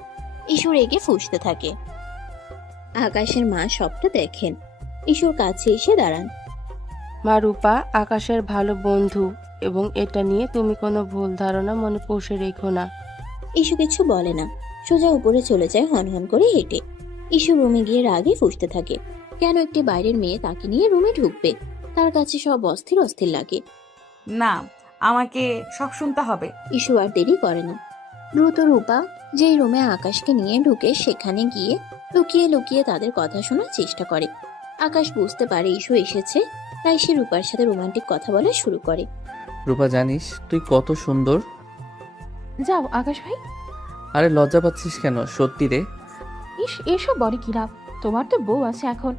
ইস্যু রেগে ফুঁসতে থাকে। আকাশের মা সবটা দেখেন। ইস্যুর কাছে এসে দাঁড়ান। মা, রূপা আকাশের ভালো বন্ধু, এবং এটা নিয়ে তুমি কোনো ভুল ধারণা মনে পুষে রেখো না। ইস্যু কিছু বলে না, সোজা উপরে চলে যায় হনহন করে হেঁটে। ইস্যু রুমে গিয়ে রাগে ফুঁসতে থাকে। কেন একটি বাইরের মেয়ে তাকে নিয়ে রুমে ঢুকবে? তার কাছে সব অস্থির অস্থির লাগে। না, আমাকে সব শুনতে হবে। ইস্যু আর দেরি করে না। দ্রুত রূপা যেই রুমে আকাশকে নিয়ে ঢুকে সেখানে গিয়ে লুকিয়ে লুকিয়ে তাদের কথা শোনার চেষ্টা করে। আকাশ বুঝতে পারে ইস্যু এসেছে, তাই সে রূপার সাথে রোমান্টিক কথা বলা শুরু করে। রূপা, জানিস তুই কত সুন্দর? যাও আকাশ ভাই। আরে লজ্জা পাচ্ছিস কেন? সত্যি রে। ইস, এসব বলে কি লাভ? তোমার তো বউ আছে এখন।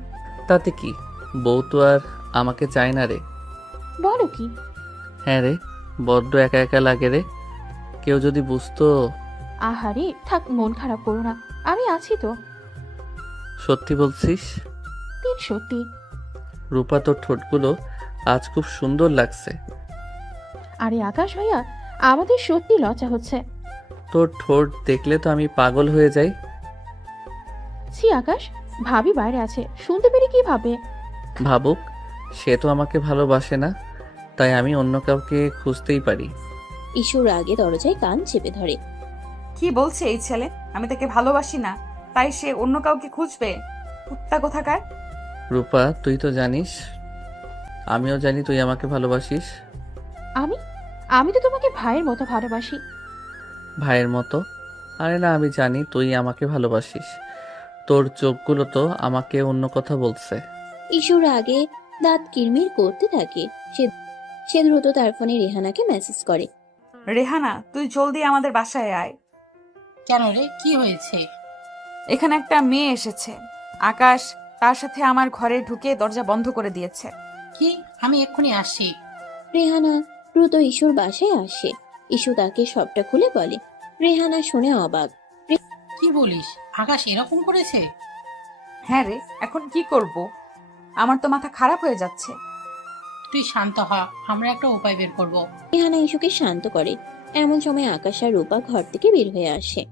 তাতে কি, বউ তো আর আমাকে চায় না রে। বলো কি? হ্যাঁ রে, বড্ড একা একা লাগে রে। কেউ যদি বুঝতো। আহারে থাক, মন খারাপ করো না, আমি আছি তো। সত্যি বলছিস? সত্যি। রূপা, তোর ঠোঁটগুলো আজ খুব সুন্দর লাগছে। আরে আকাশ ভাইয়া, আমাদের সত্যি লজ্জা হচ্ছে। তোর ঠোঁট দেখলে তো আমি পাগল হয়ে যাই। ছি আকাশ, ভাবি বাইরে আছে, শুনতে পেরে কি ভাবে? ভাবুক, সে তো আমাকে ভালোবাসে না, তাই আমি অন্য কাউকে খুঁজতেই পারি। ইস্যুর আগে দরজায় কান চেপে ধরে। কি বলছে এই ছেলে? আমি তাকে ভালোবাসি না, তাই সে অন্য কাউকে খুঁজবে? কুত্তা কোথাকার! রূপা, তুই তো জানিস, আমিও জানি তুই আমাকে ভালোবাসিস। আমি আমি তো তোমাকে ভাইয়ের মতো ভালোবাসি। ভাইয়ের মতো? আরে না, আমি জানি তুই আমাকে ভালোবাসিস। তোর চোখগুলো তো আমাকে অন্য কথা বলছে। ইস্যুর আগে দাঁত কিরমির করতে থাকে। সে দ্রুত তার ফোনে রেহানাকে মেসেজ করে। রেহানা, তুই জলদি আমাদের বাসায় আয়। কেন রে, কি হয়েছে? এখানে একটা মেয়ে এসেছে। আকাশ তার সাথে আমার ঘরে ঢুকে দরজা বন্ধ করে দিয়েছে। কি? আমি এক্ষুনি আসছি। রেহানা দ্রুত ইস্যুর বাসায় আসে। ইস্যু তাকে সবটা খুলে বলে। রেহানা শুনে অবাক। কি বলিস? আকাশ এরকম করেছে? হ্যাঁ রে, এখন কি করব? আমার তো মাথা খারাপ হয়ে যাচ্ছে। তুই শান্ত হ, আমরা একটা উপায় বের করব। রেহানা ইস্যুকে শান্ত করে। এমন সময় আকাশ আর রূপা ঘর থেকে বের হয়ে আসে।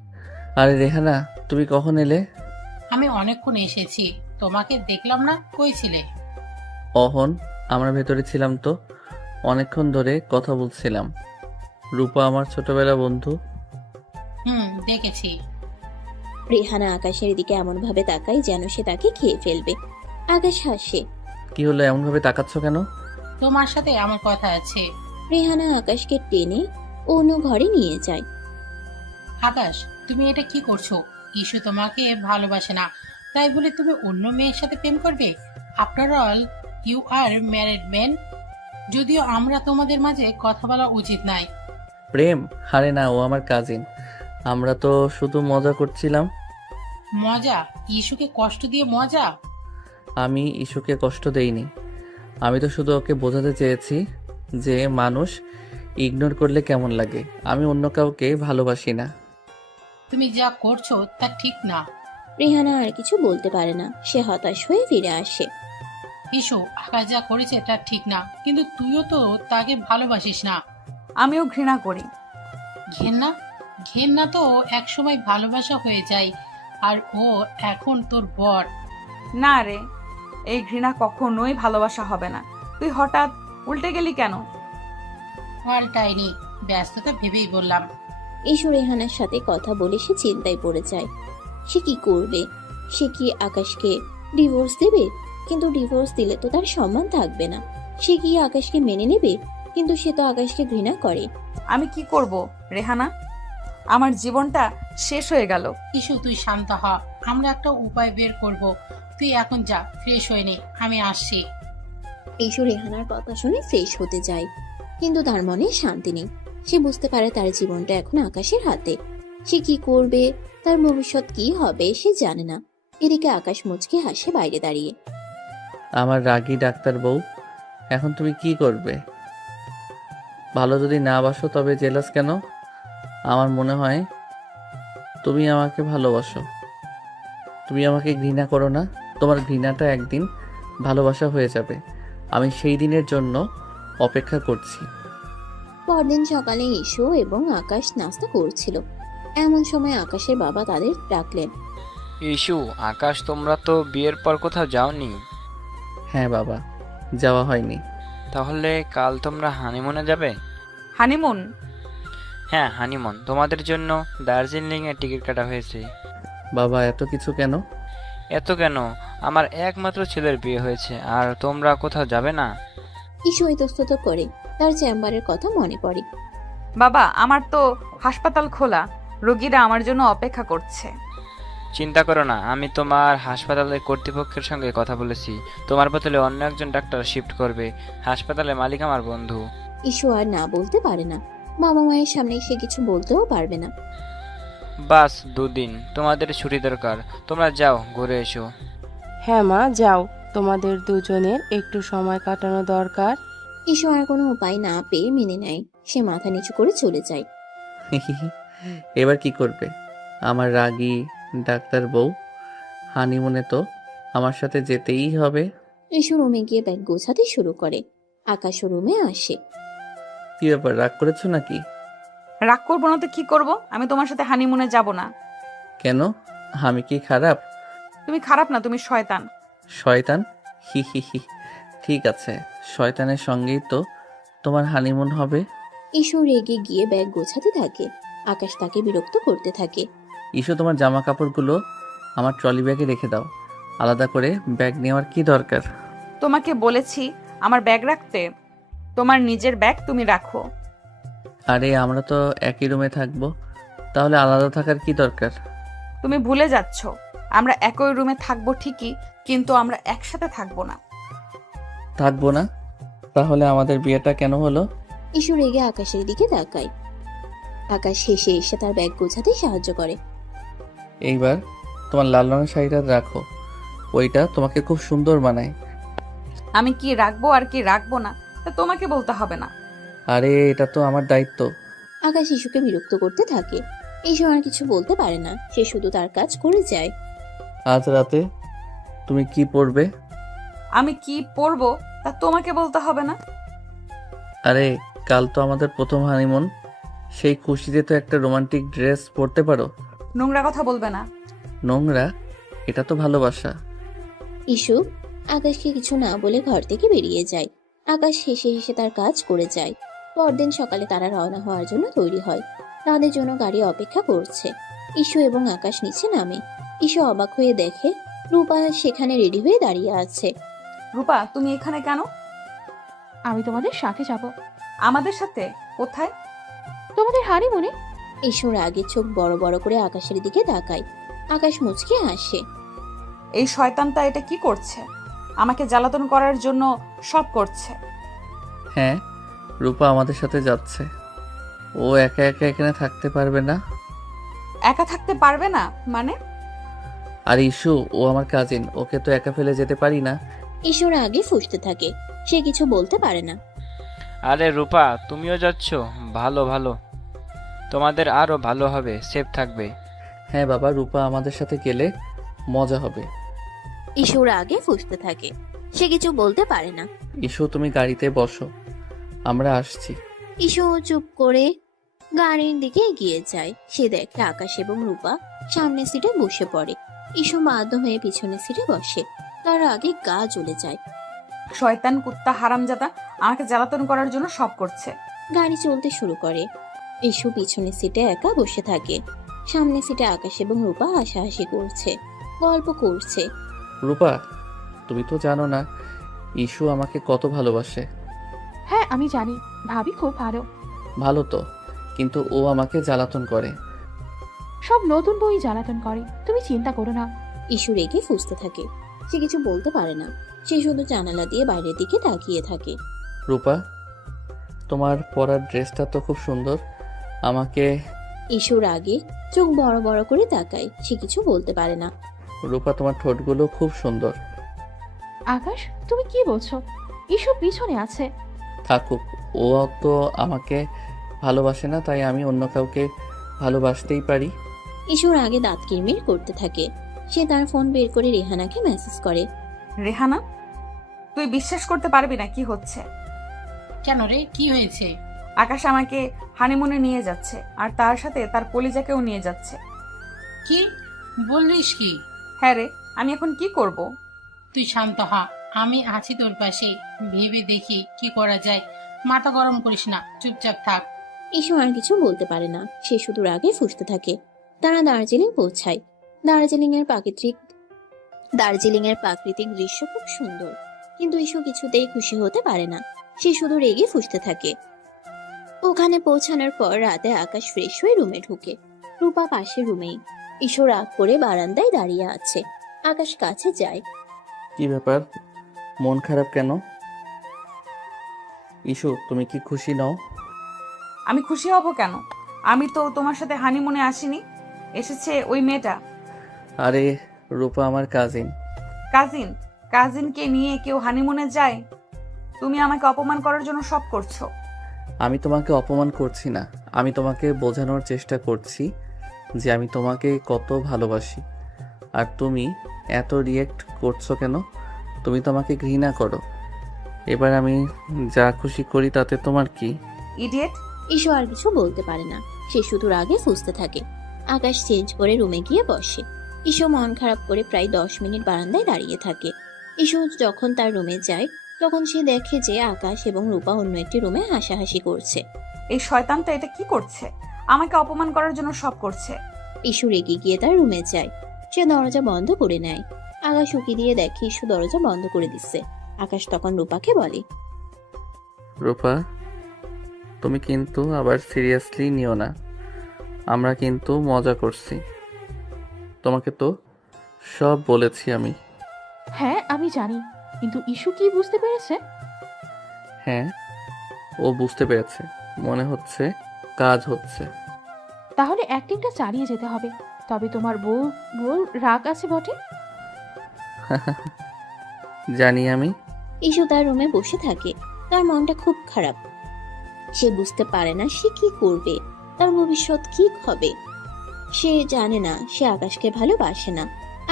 আরে রেহানা, তুমি কখন এলে? আমি অনেকক্ষণ এসেছি, তোমাকে দেখলাম না, কই ছিলে? অহন, আমরা ভেতরে ছিলাম তো, অনেকক্ষণ ধরে কথা বলছিলাম। রূপা আমার ছোটবেলা বন্ধু। দেখেছি। রেহানা আকাশের দিকে এমন ভাবে তাকায় যেন সে তাকে খেয়ে ফেলবে। আকাশ হাসে। কি হলো, এমন ভাবে তাকাচ্ছ কেন? তোমার সাথে আমার কথা আছে। রেহানা আকাশকে টেনে অন্য ঘরে নিয়ে যায়। আকাশ, তুমি এটা কি করছো? ইস্যু তোমাকে ভালোবাসে না, তাই বলে তুমি অন্য মেয়ের সাথে প্রেম করবে? After all, you are married man. যদিও আমরা তোমাদের মাঝে কথা বলা উচিত নাই। প্রেম? আরে না, ও আমার কাজিন। আমরা তো শুধু মজা করছিলাম। মজা? ইস্যুকে কষ্ট দিয়ে মজা? আমি ইস্যুকে কষ্ট দেইনি। আমি তো শুধু ওকে বোঝাতে চেয়েছি যে মানুষ ইগনোর করলে কেমন লাগে। আমি অন্য কাউকে ভালোবাসি না। তুমি যা করছো তা ঠিক না। রেহানা আর কিছু বলতে পারে না। সে হতাশ হয়ে ফিরে আসে। ইস্যু, আকাশ যা করেছে তা ঠিক না, কিন্তু তুইও তো তাকে ভালোবাসিস না। আমিও ঘৃণা করি। ঘেন্না? ঘেন্না তো একসময় ভালোবাসা হয়ে যায়, আর ও এখন তোর বর। না রে, এই ঘৃণা কখনোই ভালোবাসা হবে না। তুই হঠাৎ উল্টে গেলি কেন? পাল্টাইনি, ব্যস্ততা ভেবেই বললাম। ইস্যু রেহানার সাথে কথা বলে সে চিন্তায় পড়ে যায়। সে কি করবে? সে কি আকাশকে ডিভোর্স দেবে? কিন্তু ডিভোর্স দিলে তো তার সম্মান থাকবে না। সে কি আকাশকে মেনে নেবে? কিন্তু সে তো আকাশকে ঘৃণা করে। আমি কি করব রেহানা? আমার জীবনটা শেষ হয়ে গেল। ইস্যু, তুই শান্ত হ, আমরা একটা উপায় বের করব। তুই এখন যা, ফ্রেশ হয়ে নে, আমি আসছি। ইস্যু রেহানার কথা শুনে ফ্রেশ হতে যায়, কিন্তু তার মনে শান্তি নেই। সে বুঝতে পারে তার জীবনটা এখন আকাশের হাতে। সে কি করবে, তার ভবিষ্যৎ কি হবে সে জানে না। এদিকে আকাশ মুচকে হাসে বাইরে দাঁড়িয়ে। আমার রাগী ডাক্তার বউ, এখন তুমি কি করবে? ভালো যদি না বাসো তবে জেলাস কেন? আমার মনে হয় তুমি আমাকে ভালোবাসো। তুমি আমাকে ঘৃণা করো না। তোমার ঘৃণাটা একদিন ভালোবাসা হয়ে যাবে। আমি সেই দিনের জন্য অপেক্ষা করছি। পরদিন সকালে ইস্যু এবং আকাশ নাস্তা করছিল। এমন সময় আকাশের বাবা তাদের ডাকলেন। ইস্যু, আকাশ, তোমরা তো বিয়ের পর কোথাও যাওনি। হ্যাঁ বাবা, যাওয়া হয়নি। তাহলে কাল তোমরা হানিমুনে যাবে? হানিমুন? হ্যাঁ, হানিমুন। তোমাদের জন্য দার্জিলিং এর টিকিট কাটা হয়েছে। বাবা, এত কিছু কেন? এত কেন? আমার একমাত্র ছেলের বিয়ে হয়েছে, আর তোমরা কোথাও যাবে না? ইস্যু ইতস্তত করে। তার চেম্বারের কথা মনে পড়ে। বাবা, আমার তো হাসপাতাল খোলা, রোগীরা আমার জন্য অপেক্ষা করছে। চিন্তা করো না, আমি তোমার হাসপাতালের কর্তৃপক্ষের সঙ্গে কথা বলেছি। তোমার বদলে অন্য একজন ডাক্তার শিফট করবে। হাসপাতালের মালিক আমার বন্ধু। ইস্যু আর না বলতে পারে না। বাবা মায়ের সামনে সে কিছু বলতেও পারবে না। বাস 2 দিন, তোমাদের ছুটি দরকার। তোমরা যাও, ঘুরে এসো। হ্যাঁ মা, যাও, তোমাদের দুজনের একটু সময় কাটানো দরকার। ইস্যু আর কোনো উপায় না পেয়ে মেনে নেয়। সে মাথা নিচু করে চলে যায়। এবার কি করবে আমার রাগী ডাক্তার বউ? হানিমুনে তো আমার সাথে যেতেই হবে। ইসু রুমে গিয়ে ব্যাগ গোছাতে শুরু করে। আকাশও রুমে আসে। কি ব্যাপার, রাগ করেছো নাকি? রাগ করবো না তো কি করব? আমি তোমার সাথে হানিমুনে যাব না। কেন? আমি কি খারাপ? তুমি খারাপ না, তুমি শয়তান। শয়তান? হি হি হি। ঠিক আছে, শয়তানের সঙ্গেই তো তোমার হানিমুন হবে। ইসু রেগে গিয়ে ব্যাগ গোছাতে থাকে। আকাশ তাকে বিরক্ত করতে থাকে। ইস্যু, তোমার জামা কাপড়গুলো আমার ট্রলি ব্যাগে রেখে দাও। আলাদা করে ব্যাগ নেওয়ার কি দরকার? তোমাকে বলেছি আমার ব্যাগ রাখতে। তোমার নিজের ব্যাগ তুমি রাখো। আরে আমরা তো একই রুমে থাকবো, তাহলে আলাদা থাকার কি দরকার? তুমি ভুলে যাচ্ছ, আমরা একই রুমে থাকবো ঠিকই, কিন্তু আমরা একসাথে থাকবো না। থাকবো না? তাহলে আমাদের বিয়েটা কেন হলো? ইসু রেগে আকাশের দিকে তাকায়। আকাশ হেসে এসে তার ব্যাগ গোছাতে সাহায্য করে। এইবার তোমার লাল রঙের শাড়িটা রাখো, ওইটা তোমাকে খুব সুন্দর মানায়। আমি কি রাখবো আর কি রাখবো না তা তোমাকে বলতে হবে না। আরে এটা তো আমার দায়িত্ব। আকাশ ইসুকে বিরক্ত করতে থাকে। ইসু আর কিছু বলতে পারে না, সে শুধু তার কাজ করে যায়। আজ রাতে তুমি কি পরবে? আমি কি পরবো তা তোমাকে বলতে হবে না। আরে কাল তো আমাদের প্রথম হানিমুন, সেই খুশিতে তো একটা রোমান্টিক ড্রেস পরতে পারো। নোংরা কথা বলবে না। নোংরা? এটা তো ভালোবাসা। ইসু আকাশকে কিছু না বলে ঘর থেকে বেরিয়ে যায়। আকাশ হেসে হেসে তার কাজ করে যায়। পরদিন সকালে তারা রওনা হওয়ার জন্য তৈরি হয়। তাদের জন্য গাড়ি অপেক্ষা করছে। ইসু এবং আকাশ নিচে নামে। ইসু অবাক হয়ে দেখে রূপা সেখানে রেডি হয়ে দাঁড়িয়ে আছে। রূপা, তুমি এখানে কেন? আমি তোমাদের সাথে যাব। আমাদের সাথে? কোথায়? তোমাদের হানিমুনে। ইসুর আগে চোখ বড় বড় করে আকাশের দিকে তাকায়। আকাশ মুচকে হাসে। এই শয়তানটা এটা কি করছে? আমাকে জ্বালাতন করার জন্য সব করছে। হ্যাঁ, রূপা আমাদের সাথে যাচ্ছে। ও একা একা এখানে থাকতে পারবে না। একা থাকতে পারবে না মানে? আর ইস্যু, ও আমার কাজিন, ওকে তো একা ফেলে যেতে পারি না। ইসুর আগে ফুঁসতে থাকে। সে কিছু বলতে পারে না। আরে রূপা, তুমিও যাচ্ছ? ভালো ভালো, তোমাদের আরো ভালো হবে, সেফ থাকবে। হ্যাঁ বাবা, রূপা আমাদের সাথে গেলে মজা হবে। ইসুর আগে ফুঁসতে থাকে। সে কিছু বলতে পারে না। ইস্যু, তুমি গাড়িতে বসো, আমরা আসছি। ইসু চুপ করে গাড়ির দিকে এগিয়ে যায়। সে দেখে আকাশ এবং রূপা সামনের সিটে বসে পড়ে। ইসু বাধ্য হয়ে পিছনের সিটে বসে। তার আগে গা জ্বলে যায়। শয়তান কুত্তা হারামজাদা আমাকে জ্বালাতন করার জন্য সব করছে। গাড়ি চলতে শুরু করে। ইসু পিছনের সিটে একা বসে থাকে। সামনের সিটে আকাশ এবং রূপা হাসাহাসি করছে, গল্প করছে। রূপা, তুমি তো জানো না ইস্যু আমাকে কত ভালোবাসে। হ্যাঁ আমি জানি, ভাবি খুব ভালো। ভালো তো, কিন্তু ও আমাকে জ্বালাতন করে। সব নতুন বই জ্বালাতন করে, তুমি চিন্তা করো না। ইসু রেগে ফুঁসতে থাকে। সে কিছু বলতে পারে না। সে শুধু জানালা দিয়ে বাইরের দিকে তাকিয়ে থাকে। রূপা, তোমার পরার ড্রেসটা তো খুব সুন্দর। আমাকে। ইসুর আগে চোখ বড় বড় করে তাকায়। সে কিছু বলতে পারে না। রূপা, তোমার ঠোঁটগুলো খুব সুন্দর। আকাশ, তুমি কি বলছো? ইসু পিছনে আছে। থাকুক, ও তো আমাকে ভালোবাসে না, তাই আমি অন্য কাউকে ভালোবাসতেই পারি। ইসুর আগে দাঁত কিরমির করতে থাকে। সে তার ফোন বের করে রেহানাকে মেসেজ করে। রেহানা, তুই বিশ্বাস করতে পারবি না কি হচ্ছে। কেন রে, কি হয়েছে? আকাশ আমাকে হানিমুনে নিয়ে যাচ্ছে, আর তার সাথে তার কলিজাকেও নিয়ে যাচ্ছে। কি বললিস কি? হ্যাঁ রে, আমি এখন কি করব? তুই শান্ত হ, আমি আছি তোর পাশে। ভেবে দেখি কি করা যায়। মাথা গরম করিস না, চুপচাপ থাক। ইসু আর কিছু বলতে পারে না। সে শুধু রাগে ফুঁসতে থাকে। তারা দার্জিলিং পৌঁছায়। দার্জিলিং এর প্রাকৃতিক দৃশ্য খুব সুন্দর, কিন্তু ইসু কিছুতেই খুশি হতে পারে না। সে শুধু রেগে ফুঁসতে থাকে। ওখানে পৌঁছানোর পর রাতে আকাশ ফ্রেশ হয়ে রুমে ঢুকে। রূপা পাশে রুমেই। ইসু রাগ করে বারান্দায় দাঁড়িয়ে আছে। আকাশ কাছে যায়। কি ব্যাপার, মন খারাপ কেন? ইস্যু, তুমি কি খুশি নও? আমি খুশি হব কেন? আমি তো তোমার সাথে হানিমুনে আসিনি, এসেছে ওই মেয়েটা। আরে রূপা আমার কাজিন। কাজিন? কাজিনকে নিয়ে কেউ হানিমুনে যায়? তুমি আমাকে অপমান করার জন্য সব করছো। আমি তোমাকে অপমান করছি না, আমি তোমাকে বোঝানোর চেষ্টা করছি যে আমি তোমাকে কত ভালোবাসি। আর তুমি এত রিয়েক্ট করছো কেন? তুমি তো আমাকে ঘৃণা করো। এবার আমি যা খুশি করি তাতে তোমার কি? ইডিয়েট। ঈশু আর কিছু বলতে পারে না, সে শুধু রাগে ফুঁসতে থাকে। আকাশ চেঞ্জ করে রুমে গিয়ে বসে। ঈশু মন খারাপ করে প্রায় 10 মিনিট বারান্দায় দাঁড়িয়ে থাকে। ঈশু যখন তার রুমে যায় তখন সে দেখে যে আকাশ এবং রূপা অন্য একটি রুমে হাসাহাসি করছে। এই শয়তানটা এটা কি করছে? আমাকে অপমান করার জন্য সব করছে। ঈশু রেগে গিয়ে তার রুমে যায়। সে দরজা বন্ধ করে নেয়। আকাশ উকি দিয়ে দেখে ঈশু দরজা বন্ধ করে দিচ্ছে। আকাশ তখন রূপাকে বলে, রূপা, তুমি কিন্তু আবার সিরিয়াসলি নিও না। আমরা কিন্তু মজা করছি। তোমাকে তো সব বলেছি আমি। হ্যাঁ আমি জানি, কিন্তু ইস্যু কি বুঝতে পেরেছে? হ্যাঁ, ও বুঝতে পেরেছে। মনে হচ্ছে কাজ হচ্ছে। তাহলে অ্যাক্টিংটা চালিয়ে যেতে হবে। তবে তোমার বউ বউ রাগ আছে বটে। জানি আমি। ঈশু তার রুমে বসে থাকে। তার মনটা খুব খারাপ। সে বুঝতে পারে না সে কি করবে, তার ভবিষ্যৎ কি হবে। সে জানে না সে আকাশকে ভালোবাসে না,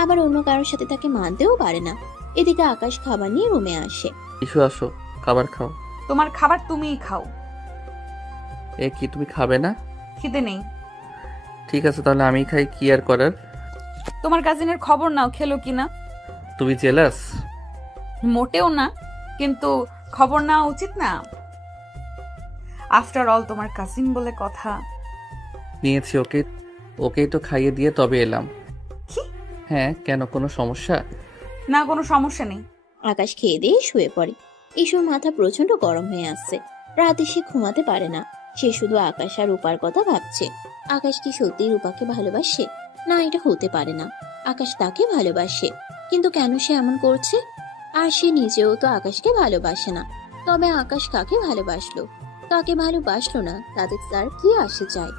আবার অন্য কারোর সাথে তাকে মানতেও পারে না। এদিকে আকাশ খাবার নিয়ে রুমে আসে। ইস্যু আসো, খাবার খাও। তোমার খাবার তুমিই খাও। এ কি, তুমি খাবে না? খিদে নেই। ঠিক আছে, তাহলে আমি খাই, কি আর করার। তোমার কাজিনের খবর নাও, খেলো কিনা। তুমি জেলাস? মোটেও না, কিন্তু খবর নেওয়া উচিত না? আফটার অল তোমার কাজিন বলে কথা। নিয়েছি, ওকেই তো খাইয়ে দিয়ে তবে এলাম। কি? হ্যাঁ, কেন, কোনো সমস্যা? না, কোনো সমস্যা নেই। আকাশ খেয়ে দিয়ে শুয়ে পড়ে। ঈশুর মাথা প্রচন্ড গরম হয়ে আসছে। রাতে সে ঘুমাতে পারে না। সে শুধু আকাশ আর রূপার কথা ভাবছে। আকাশ কি সত্যি রূপাকে ভালোবাসে? না, এটা হতে পারে না। আকাশ তাকে ভালোবাসে, কিন্তু কেন সে এমন করছে? আর সে নিজেও তো আকাশকে ভালোবাসে না। তবে আকাশ কাকে ভালোবাসলো, কাকে ভালোবাসলো না, তাদের তার কি আসে যায়।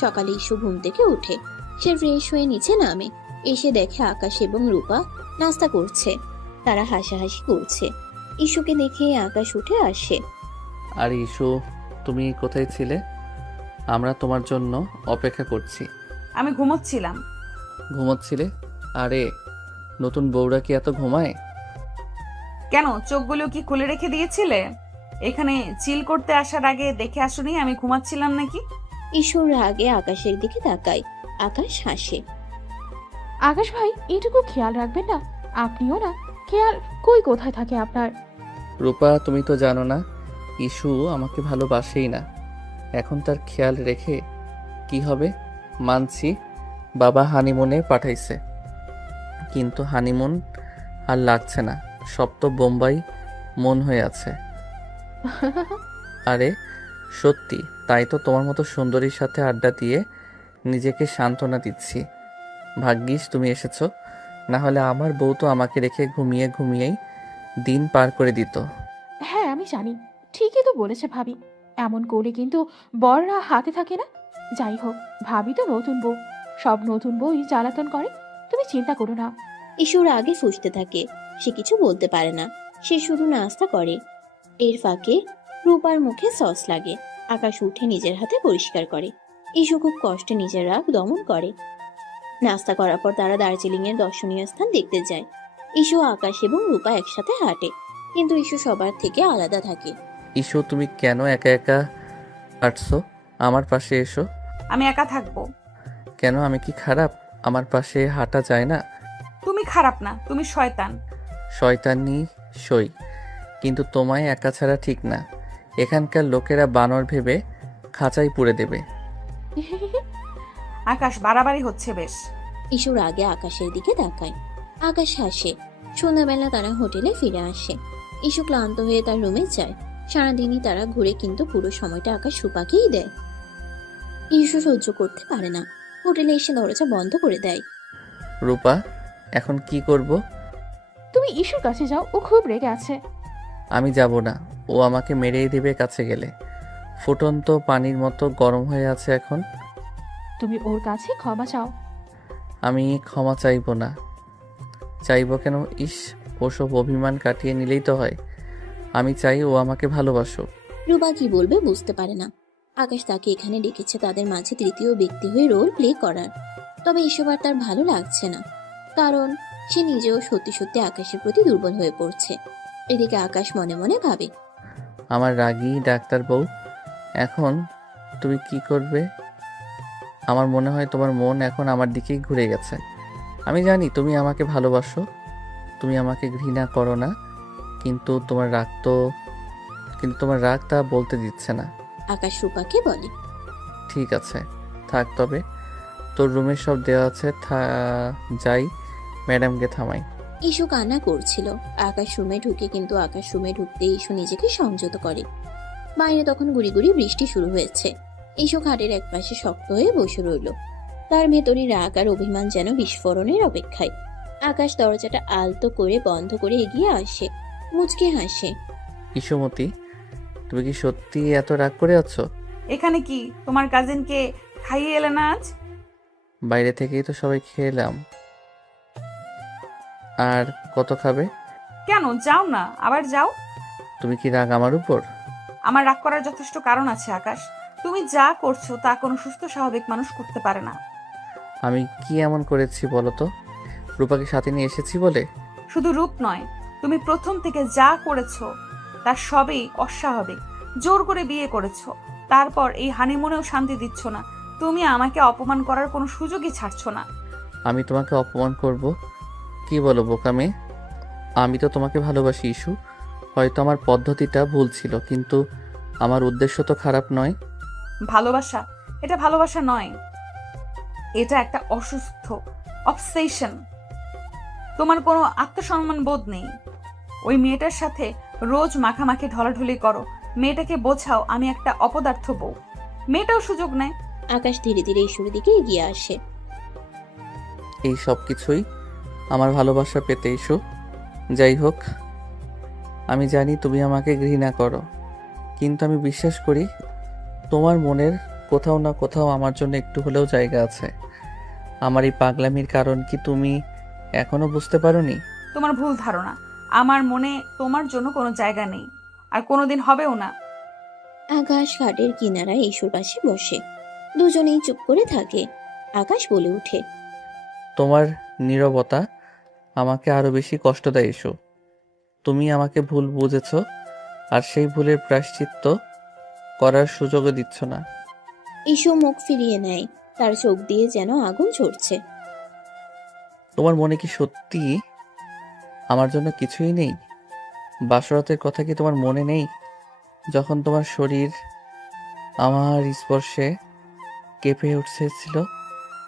সকালে ঈশু ঘুম থেকে উঠে। সে ফ্রেশ হয়ে নিচে নামে। এসে দেখে আকাশ এবং রূপা নাস্তা করছে। তারা হাসাহাসি করছে। ঈশুকে দেখে আকাশ উঠে আসে। আর ইস্যু, তুমি কোথায় ছিলে? আমরা তোমার জন্য অপেক্ষা করছি। আমি ঘুমোচ্ছিলাম। ঘুমোচ্ছিলে? আরে, নতুন বউরা কি এত ঘুমায়? কেন, চোখগুলো কি খুলে রেখে দিয়েছিলে? এখানে চিল করতে আসার আগে দেখে আসোনি আমি ঘুমাচ্ছিলাম নাকি? ঈশুর আগে আকাশের দিকে তাকায়। আকাশ হাসে। আকাশ ভাই, এইটুকু খেয়াল রাখবেন না? আপনিও না, খেয়াল কোথায় থাকে আপনার? রূপা, তুমি তো জানো না ইস্যু আমাকে ভালোবাসেই না। এখন তার খেয়াল রেখে কি হবে? মানছি বাবা হানিমুনে পাঠাইছে, কিন্তু হানিমুন আর লাগছে না। সব তো বোম্বাই মন হয়ে আছে। আরে সত্যি, তাই তো তোমার মতো সুন্দরীর সাথে আড্ডা দিয়ে নিজেকে সান্ত্বনা দিচ্ছি। ভাগ্যিস তুমি এসেছো, না হলে আমার বউ তো আমাকে রেখে ঘুমিয়েই দিন পার করে দিত। হ্যাঁ আমি জানি, ঠিকই তো বলেছে ভাবি। এমন করে কিন্তু বররা হাতে থাকে না। যাই হোক, ভাবি তো নতুন বউ, সব নতুন বউই জ্বালাতন করে। তুমি চিন্তা করো না। ঈশুর আগে ফুঁসতে থাকে। সে কিছু বলতে পারে না, সে শুধু নাস্তা করে। এর ফাঁকে রূপার মুখে সস লাগে। আকাশ উঠে নিজের হাতে পরিষ্কার করে। ঈশু খুব কষ্টে নিজের রাগ দমন করে। নাস্তা করার পর তারা দার্জিলিং এর দর্শনীয় স্থান দেখতে যায়। ঈশু, আকাশ এবং রূপা একসাথে হাঁটে, কিন্তু ঈশু সবার থেকে আলাদা থাকে। ইস্যু, তুমি কেন একা একা হাঁটছো? আমার পাশে এসো। আমি একা থাকবো কেন, আমি কি খারাপ? আমার পাশে হাঁটা যায় না? তুমি খারাপ না, তুমি শয়তান। শয়তানি সই, কিন্তু তোমায় একা ছাড়া ঠিক না। এখানকার লোকেরা বানর ভেবে খাঁচাই পুড়ে দেবে। আকাশ, বাড়াবাড়ি হচ্ছে বেশ। ঈশুর আগে আকাশের দিকে তাকায়। আকাশ হাসে। সন্ধ্যাবেলা তারা হোটেলে ফিরে আসে। ঈশু ক্লান্ত হয়ে তার রুমে যায়। সারাদিনই তারা ঘুরে, কিন্তু পুরো সময়টা আকাশ রূপাকেই দেয়। ঈশু সহ্য করতে পারে না। হোটেলে এসে দরজা বন্ধ করে দেয়। রূপা, এখন কি করব? তুমি ইস্যুর কাছে যাও, ও খুব রেগে আছে। আমি যাব না, ও আমাকে মেরেই দেবে কাছে গেলে। ফুটন্ত পানির মতো গরম হয়ে আছে এখন। তুমি ওর কাছে ক্ষমা চাও। আমি ক্ষমা চাইবো না। চাইবো কেন? ইস, ওসব অভিমান কাটিয়ে নিলেই তো হয়। আমি চাই ও আমাকে ভালোবাসুক। রূপা কি বলবে বুঝতে পারে না। আকাশ তাকে এখানে ডেকেছে তাদের মাঝে তৃতীয় ব্যক্তি হয়ে রোল প্লে করার। তবে এসব আর তার ভালো লাগছে না। কারণ সে নিজেও সত্যি সত্যি আকাশের প্রতি দুর্বল হয়ে পড়ছে। এদিকে আকাশ মনে মনে ভাবে, আমার রাগী ডাক্তার বউ, এখন তুমি কি করবে? আমার মনে হয় তোমার মন এখন আমার দিকেই ঘুরে গেছে। আমি জানি তুমি আমাকে ভালোবাসো, তুমি আমাকে ঘৃণা করো না, কিন্তু তোমার রাগ তা বলতে দিচ্ছে না। আকাশ রূপাকে বলে, ঠিক আছে, থাক তবে। তোর রুমের সব দেওয়া আছে, যাই ম্যাডামকে থামাই। ইস্যু কান্না করছিল। আকাশ রুমে ঢুকে, কিন্তু আকাশ রুমে ঢুকতে ইস্যু নিজেকে সংযত করে। বাইরে তখন গুড়ি গুড়ি বৃষ্টি শুরু হয়েছে। ইস্যু খাটের একপাশে শক্ত হয়ে বসে রইল। তার ভেতরে রাগ আর অভিমান যেন বিস্ফোরণের অপেক্ষায়। আকাশ দরজাটা আলতো করে বন্ধ করে এগিয়ে আসে, মুচকে হাসে। ইসুমতি, তুমি কি সত্যি এত রাগ করে আছো? এখানে কি তোমার কাজিনকে খাইয়ে এলে না আজ? বাইরে থেকেই তো সবাই খেলাম। আর কত খাবে? কেন যাও না, আবার যাও। তুমি কি রাগ আমার উপর? আমার রাগ করার যথেষ্ট কারণ আছে আকাশ। তুমি যা করছো তা কোনো সুস্থ স্বাভাবিক মানুষ করতে পারে না। আমি কি এমন করেছি বলো তো? রূপাকে সাথে নিয়ে এসেছি বলে? শুধু রূপ নয়, তুমি প্রথম থেকে যা করেছো তার সবই অস্বাভাবিক। জোর করে বিয়ে করেছো, তারপর এই হানিমুনেও শান্তি দিচ্ছ না। তুমি আমাকে অপমান করার কোনো সুযোগই ছাড়ছো না। আমি তোমাকে অপমান করব? কি বলো বোকা মেয়ে? আমি তো তোমাকে ভালোবাসি ইস্যু। হয়তো আমার পদ্ধতিটা ভুল ছিল, কিন্তু আমার উদ্দেশ্য তো খারাপ নয়। ভালোবাসা, এটা ভালোবাসা নয়, এটা একটা অসুস্থ অবসেশন। তোমার কোনো আত্মসম্মান বোধ নেই। ওই মেয়েটার সাথে রোজ মাখামাখি ঢলাঢলি করো। মেয়েটাকে বোঝাও আমি একটা অপদার্থ বউ। মেয়েটাও সুযোগ নেয়। আকাশ ধীরে ধীরে ইস্যুর দিকে এগিয়ে আসে। এই সব কিছুই আমার ভালোবাসা পেতে ইস্যু। যাই হোক, আমি জানি তুমি আমাকে ঘৃণা করো, কিন্তু আমি বিশ্বাস করি তোমার মনের কোথাও না কোথাও আমার জন্য একটু হলেও জায়গা আছে। আমার এই পাগলামির কারণ কি তুমি এখনো বুঝতে পারোনি? তোমার ভুল ধারণা। আমার মনে তোমার জন্য কোনো জায়গা নেই, আর কোনোদিন হবেও না। আকাশ খাটের কিনারায় ইস্যুর পাশে বসে। দুজনেই চুপ করে থাকে। আকাশ বলে ওঠে, তোমার নীরবতা আমাকে আরো বেশি কষ্ট দেয় ইস্যু। তুমি আমাকে ভুল বুঝেছো, আর সেই ভুলের প্রায়শ্চিত্ত করার সুযোগও দিচ্ছ না। ইস্যু মুখ ফিরিয়ে নেয়। তার চোখ দিয়ে যেন আগুন ঝরছে। তোমার মনে কি সত্যি আমার জন্য কিছুই নেই? বাসরাতের কথা কি তোমার মনে নেই? যখন তোমার শরীর আমার স্পর্শে কেঁপে উঠছিল,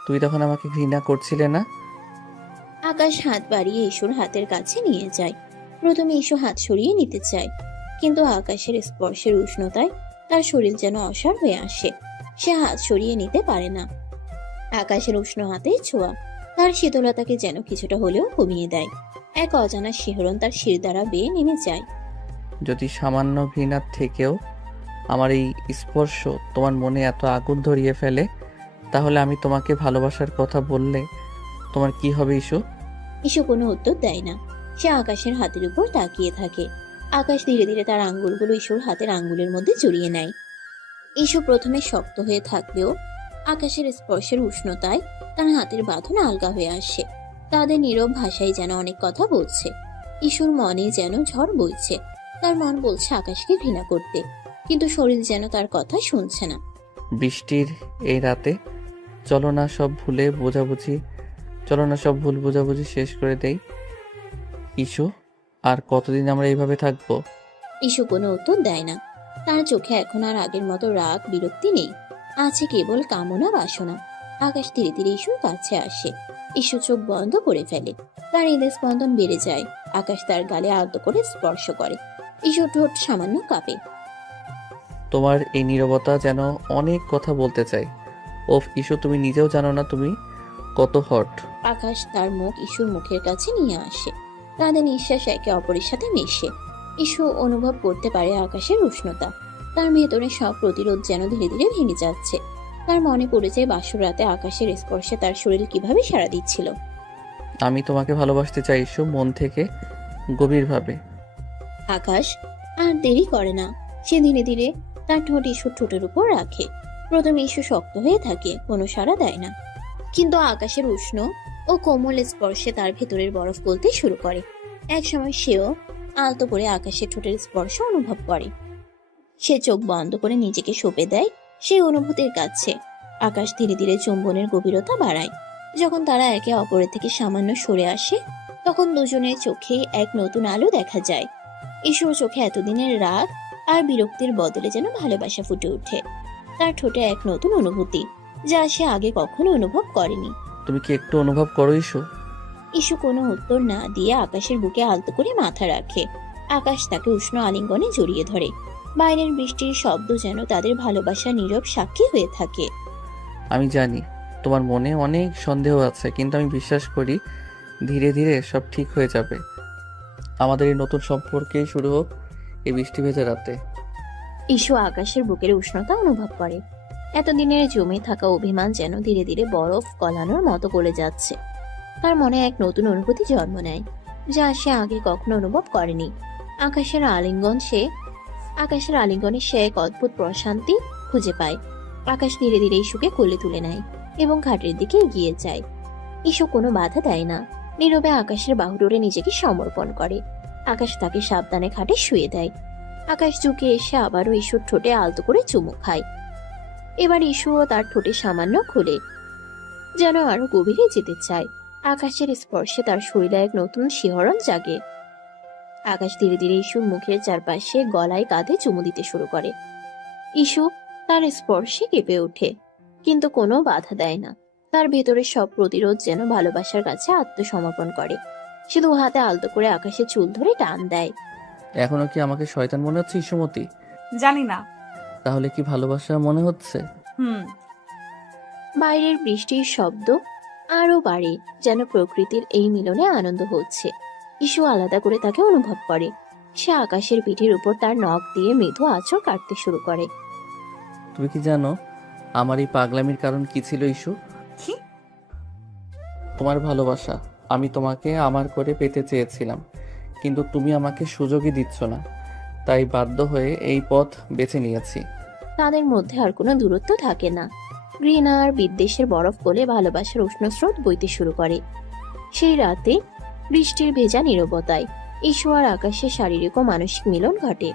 তুমি তখন আমাকে ঘৃণা করছিলে না? আকাশ হাত বাড়িয়ে ইস্যুর হাতের কাছে নিয়ে যায়। প্রথমে ইস্যু হাত সরিয়ে নিতে চায়, কিন্তু আকাশের স্পর্শের উষ্ণতায় তার শরীর যেন অসাড় হয়ে আসে। সে হাত সরিয়ে নিতে পারে না। আকাশের উষ্ণ হাতে ছোঁয়া তার শীতলতাকে যেন কিছুটা হলেও কমিয়ে দেয়। এক অজানা শিহরণ তার শির দ্বারা বেয়ে নেমে যায়। যদি সামান্য ঘৃণার থেকেও আমার এই স্পর্শ তোমার মনে এত আগুন ধরিয়ে ফেলে, তাহলে আমি তোমাকে ভালোবাসার কথা বললে তোমার কি হবে ইস্যু? ইস্যু কোনো উত্তর দেয় না। সে আকাশের হাতের উপর তাকিয়ে থাকে। আকাশ ধীরে ধীরে তার আঙ্গুলগুলো ইস্যুর হাতের আঙ্গুলের মধ্যে জড়িয়ে নেয়। ইস্যু প্রথমে শক্ত হয়ে থাকলেও আকাশের স্পর্শের উষ্ণতায় তার হাতের বাঁধন আলগা হয়ে আসে। তাদের নীরব ভাষায় যেন অনেক কথা বলছে। ইস্যুর মনে যেন ঝড় বইছে। তার মন বলছে আকাশকে ঘৃণা করতে, কিন্তু শরীর যেন তার কথা শুনছে না। বৃষ্টির এই রাতে চলো না সব ভুল বোঝাবুঝি শেষ করে দেই ইস্যু। আর কতদিন আমরা এইভাবে থাকবো? ইস্যু কোনো উত্তর দেয় না। তার চোখে এখন আর আগের মতো রাগ বিরক্তি নেই, আছে কেবল কামনা বাসনা। আকাশ ধীরে ধীরে ইস্যুর কাছে আসে। ইস্যু চোখ বন্ধ করে ফেলে। তার হৃদয় স্পন্দন বেড়ে যায়। আকাশ তার গালে আলতো করে স্পর্শ করে। ইস্যুর ঠোঁট সামান্য কাঁপে। তোমার এই নীরবতা যেন অনেক কথা বলতে চাই। ওফ ইস্যু, তুমি নিজেও জানো না তুমি কত হট। আকাশ তার মুখ ইস্যুর মুখের কাছে নিয়ে আসে। তাদের নিঃশ্বাস একে অপরের সাথে মেশে। ইস্যু অনুভব করতে পারে আকাশের উষ্ণতা। তার ভেতরে সব প্রতিরোধ যেন ধীরে ধীরে ভেঙে যাচ্ছে। তার মনে পড়ে যায় বাসর রাতে আকাশের স্পর্শে তার শরীর কিভাবে সাড়া দিচ্ছিল। আমি তোমাকে ভালোবাসতে চাই ইস্যু, মন থেকে গভীরভাবে। আকাশ আর দেরি করে না। সে ধীরে ধীরে তার ঠোঁট ইস্যুর ঠোঁটের উপর রাখে। প্রথমে ইস্যু শক্ত হয়ে থাকে, কোনো সাড়া দেয় না। কিন্তু আকাশের উষ্ণ ও কোমল স্পর্শে তার ভেতরের বরফ গলতে শুরু করে। একসময় সেও আলতো করে আকাশের ঠোঁটের স্পর্শ অনুভব করে। সে চোখ বন্ধ করে নিজেকে সঁপে দেয় সেই অনুভূতির কাছে। আকাশ ধীরে ধীরে চুম্বনের গভীরতা বাড়ায়। যখন তারা একে অপরের থেকে সামান্য সরে আসে, তখন দুজনের চোখে এক নতুন আলো দেখা যায়। ঈশ্বর চোখে এতদিনের রাগ আর বিরক্তির বদলে যেন ভালোবাসা ফুটে ওঠে। তার ঠোঁটে এক নতুন অনুভূতি, যা সে আগে কখনো অনুভব করেনি। তুমি কি একটু অনুভব করো ইস্যু? ইস্যু কোনো উত্তর না দিয়ে আকাশের বুকে আলতো করে মাথা রাখে। আকাশ তাকে উষ্ণ আলিঙ্গনে জড়িয়ে ধরে। বাইরের বৃষ্টির শব্দ যেন তাদের ভালোবাসা নীরব সাক্ষী হয়ে থাকে। আমি জানি তোমার মনে অনেক সন্দেহ আছে, কিন্তু আমি বিশ্বাস করি ধীরে ধীরে সব ঠিক হয়ে যাবে। আমাদের এই নতুন সম্পর্কেই শুরু হোক এই বৃষ্টি ভেজা রাতে। ইস্যু আকাশের বুকের উষ্ণতা অনুভব করে। এতদিনের জমে থাকা অভিমান যেন ধীরে ধীরে বরফ গলানোর মতো গলে যাচ্ছে। তার মনে এক নতুন অনুভূতি জন্ম নেয়, যা সে আগে কখনো অনুভব করেনি। আকাশের আলিঙ্গনে সে এক অদ্ভুত প্রশান্তি খুঁজে পায়। আকাশ ধীরে ধীরে ইস্যুকে কোলে তুলে নেয় এবং ঘাটের দিকে এগিয়ে যায়। ইস্যু কোনো বাধা দেয় না, নীরবে আকাশের বাহুডোরে নিজেকে সমর্পণ করে। আকাশ তাকে সাবধানে খাটে শুয়ে দেয়। আকাশ ঝুঁকে এসে আবারও ইস্যুর ঠোঁটে আলতো করে চুমু খায়। এবার ইস্যুও তার ঠোঁটে সামান্য খুলে, যেন আরো গভীরে যেতে চায়। আকাশের স্পর্শে তার শরীরে এক নতুন শিহরণ জাগে। আকাশ ধীরে ধীরে ইস্যুর মুখের চারপাশে গলায় কাঁধে চুমু দিতে শুরু করে। ইস্যু তার স্পর্শে কেঁপে ওঠে, কিন্তু কোনো বাধা দেয় না। তার ভেতরের সব প্রতিরোধ যেন ভালোবাসার কাছে আত্মসমর্পণ করে। সে দু হাতে আলতো করে আকাশের চুল ধরে টান দেয়। এখনো কি আমাকে শয়তান মনে হচ্ছে ইস্যুমতি? জানি না। তাহলে কি ভালোবাসা মনে হচ্ছে? বাইরের বৃষ্টির শব্দ আরো বাড়ে, যেন প্রকৃতির এই মিলনে আনন্দ হচ্ছে। ইস্যু আলাদা করে তাকে অনুভব করে। সে আকাশের পিঠের উপর তার নখ দিয়ে মৃদু আঁচড় কাটতে শুরু করে। তুমি কি জানো আমার এই পাগলামির কারণ কি ছিল ইস্যু? কি? তোমার ভালোবাসা। আমি তোমাকে আমার করে পেতে চেয়েছিলাম, কিন্তু তুমি আমাকে সুযোগই দিচ্ছ না, তাই বাধ্য হয়ে এই পথ বেছে নিয়েছি। তাদের মধ্যে আর কোনো দূরত্ব থাকে না। ঘৃণা আর বিদ্বেষের বরফ গলে ভালোবাসার উষ্ণ স্রোত বইতে শুরু করে। সেই রাতে বৃষ্টির ভেজা নীরবতায় ইস্যু আর আকাশের শারীরিক ও মানসিক মিলন ঘটে।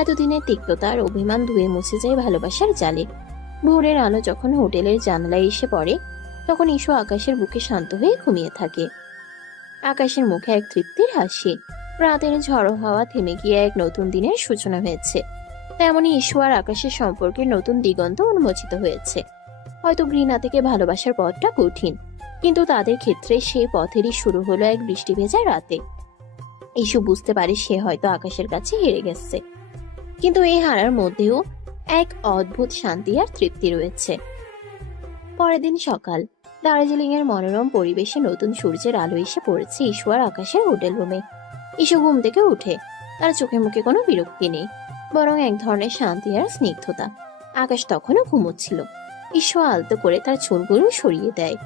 এতদিনের তিক্ততা আর অভিমান ধুয়ে মুছে যায় ভালোবাসার জালে। ভোরের আলো যখন হোটেলের জানালায় এসে পড়ে, তখন ইস্যু আকাশের বুকে শান্ত হয়ে ঘুমিয়ে থাকে। আকাশের মুখে এক তৃপ্তির হাসি। রাতের ঝড়ো হাওয়া থেমে গিয়ে এক নতুন দিনের সূচনা হয়েছে। তেমনি ইস্যু আর আকাশের সম্পর্কের নতুন দিগন্ত উন্মোচিত হয়েছে। হয়তো ঘৃণা থেকে ভালোবাসার পথটা কঠিন, কিন্তু তাদের ক্ষেত্রে সেই পথেরই শুরু হলো এক বৃষ্টি ভেজা রাতে। ইস্যু বুঝতে পারে সে হয়তো আকাশের কাছে হেরে গেছে, কিন্তু এই হারার মধ্যেও এক অদ্ভুত শান্তি আর তৃপ্তি রয়েছে। পরের দিন সকাল, দার্জিলিং এর মনোরম পরিবেশে নতুন সূর্যের আলো এসে পড়েছে ইস্যু আর আকাশের হোটেল রুমে। ইস্যু ঘুম থেকে উঠে। তার চোখে মুখে কোনো বিরক্তি নেই, বরং এক ধরনের শান্তি আর স্নিগ্ধতা। আকাশ তখনও ঘুমোচ্ছিল। ইস্যু আলতো করে তার চুলগুলো সরিয়ে দেয়।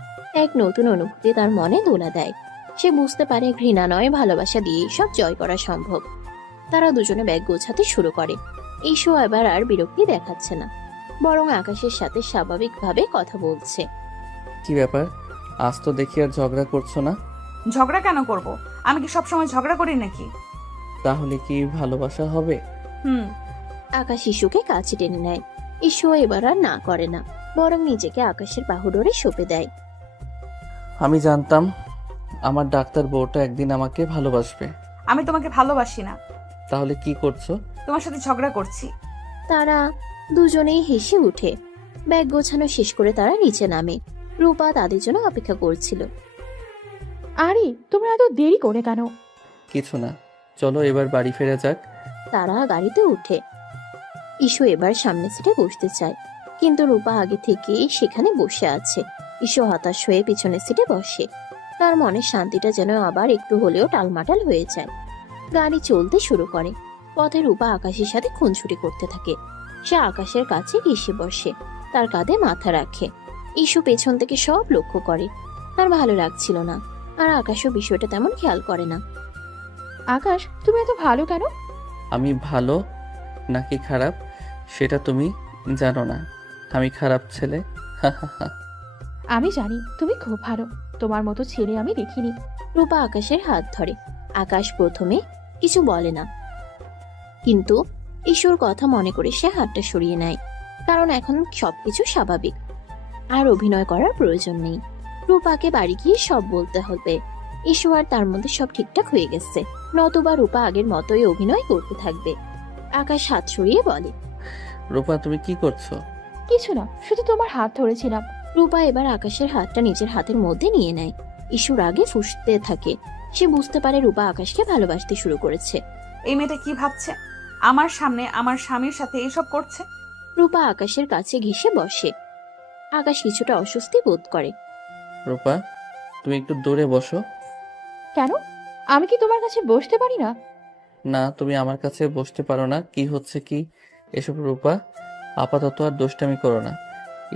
এক নতুন অনুভূতি তার মনে দোলা দেয়। সে বুঝতে পারে ঘৃণা নয়, ভালোবাসা দিয়ে সব জয় করা সম্ভব। তারা দুজনে ব্যাগ গোছাতে শুরু করে। ইস্যু এবার আর বিরক্তি দেখাচ্ছে না, বরং আকাশের সাথে স্বাভাবিকভাবে কথা বলছে। কি ব্যাপার, আজ তো দেখি আর ঝগড়া করছো না? ঝগড়া কেন করব? আমি কি সবসময় ঝগড়া করি নাকি? তাহলে কি ভালোবাসা হবে? আকাশ ইস্যুকে কাছে টেনে নেয়। ইস্যু এবার আর না করে না, বরং নিজেকে আকাশের বাহুডোরে সঁপে দেয়। আমি জানতাম আমার ডাক্তার বউটা একদিন আমাকে ভালোবাসবে। আমি তোমাকে ভালোবাসি না। তাহলে কি করছো? তোমার সাথে ঝগড়া করছি। তারা দুজনেই হেসে উঠে। ব্যাগ গোছানো শেষ করে তারা নিচে নামে। রূপা তাদের জন্য অপেক্ষা করছিল। আরে তোমরা এত দেরি করে কেন? কিছু না, চলো এবার বাড়ি ফেরা যাক। তারা গাড়িতে উঠে। ইস্যু এবার সামনে সিটে বসতে চায়, কিন্তু রূপা আগে থেকেই সেখানে বসে আছে। ইস্যু হতাশ হয়ে পিছনের সিটে বসে। তার মনে শান্তিটা যেন আবার একটু হলেও টালমাটাল হয়ে যায়। গাড়ি চলতে শুরু করে। পথে রূপা আকাশের সাথে খুনছুটি করতে থাকে। সে আকাশের কাছে এসে বসে, তার কাঁধে মাথা রাখে। ইস্যু পেছন থেকে সব লক্ষ্য করে। তার ভালো লাগছিল না, আর আকাশও বিষয়টা তেমন খেয়াল করে না। আকাশ, তুমি এত ভালো কেন? আমি ভালো নাকি খারাপ সেটা তুমি জানো না। আমি খারাপ ছেলে। আমি জানি তুমি খুব ভালো, তোমার মতো ছেলে আমি দেখিনি। রূপা আকাশের হাত ধরে। আকাশ প্রথমে কিছু বলে না, কিন্তু ঈশ্বর কথা মনে করে সে হাতটা সরিয়ে নেয়, কারণ এখন সবকিছু স্বাভাবিক, আর অভিনয় করার প্রয়োজন নেই। রূপাকে বাড়ি গিয়ে সব বলতে হবে। ঈশ্বর আর তার মধ্যে সব ঠিকঠাক হয়ে গেছে, নতুবা রূপা আগের মতোই অভিনয় করতে থাকবে। আকাশ হাত সরিয়ে বলে, রূপা তুমি কি করছো? কিছু না, শুধু তোমার হাত ধরেছিলাম। রূপা এবার আকাশের হাতটা নিজের হাতের মধ্যে নিয়ে নেয়। ঈশ্বর আগে ফুঁসতে থাকে। সে বুঝতে পারে রূপা আকাশকে ভালোবাসতে শুরু করেছে। এই মেয়েটা কি ভাবছে? আমার সামনে আমার স্বামীর সাথে এসব করছে। রূপা আকাশের কাছে ঘেঁষে বসে। আকাশ কিছুটা অস্বস্তি বোধ করে। রূপা তুমি একটু দূরে বসো। কেন? আমি কি তোমার কাছে বসতে পারি না? না, তুমি আমার কাছে বসতে পারো না। কি হচ্ছে কি এসব রূপা? আপাতত আর দুষ্টামি করো না,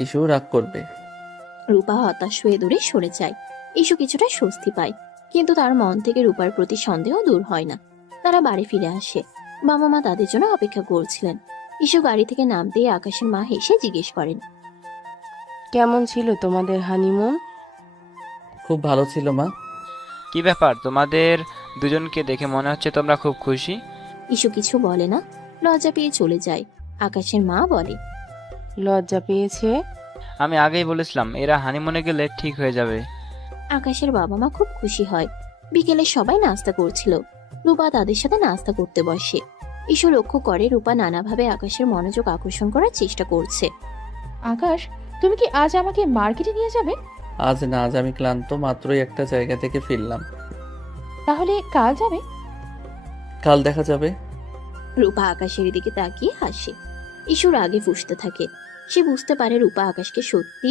ইস্যু রাগ করবে। রূপা হতাশ হয়ে দূরে সরে যায়। ইস্যু কিছুটা স্বস্তি পায়, কিন্তু তার মন থেকে রূপার প্রতি সন্দেহ দূর হয় না। তারা বাড়ি ফিরে আসে। বাবা মা তাদের জন্য অপেক্ষা করছিলেন। ইস্যু গাড়ি থেকে নামতেই আকাশের মা হেসে জিজ্ঞেস করেন, কেমন ছিল তোমাদের হানিমুন? খুব ভালো ছিল মা। কি ব্যাপার, তোমাদের দুজনকে দেখে মনে হচ্ছে তোমরা খুব খুশি। ইস্যু কিছু বলে না, লজ্জা পেয়ে চলে যায়। আকাশের মা বলে, লজ্জা পেয়েছে? আমি আগেই বলেছিলাম এরা হানিমুনে গেলে ঠিক হয়ে যাবে। আকাশের বাবা মা খুব খুশি হয়। বিকেলে সবাই নাস্তা করছিল। রূপা তাদের সাথে নাস্তা করতে বসে। ইস্যু লক্ষ্য করে রূপা নানাভাবে আকাশের মনোযোগ আকর্ষণ করার চেষ্টা করছে। আকাশ, তুমি কি আজ আমাকে মার্কেটে নিয়ে যাবে? আজ না, আজ আমি ক্লান্ত, মাত্রই একটা জায়গা থেকে ফিরলাম। তাহলে কাল যাবে? কাল দেখা যাবে। রূপা আকাশের দিকে তাকিয়ে হাসে। ইস্যুর আগে ফুঁসতে থাকে। সে বুঝতে পারে রূপা আকাশকে সত্যি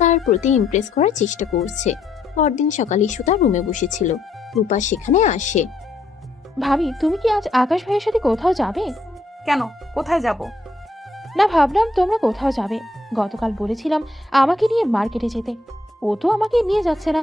তার প্রতি ইমপ্রেস করার চেষ্টা করছে। পরদিন সকালে ইস্যু তার রুমে বসেছিল। রূপা সেখানে আসে। ভাবি, তুমি কি আজ আকাশ ভাইয়ের সাথে কোথাও যাবে? কেন, কোথায় যাব? না, ভাবলাম তোমরা কোথাও যাবে। গতকাল বলেছিলাম আমাকে নিয়ে মার্কেটে যেতে, ও তো আমাকে নিয়ে যাচ্ছে না।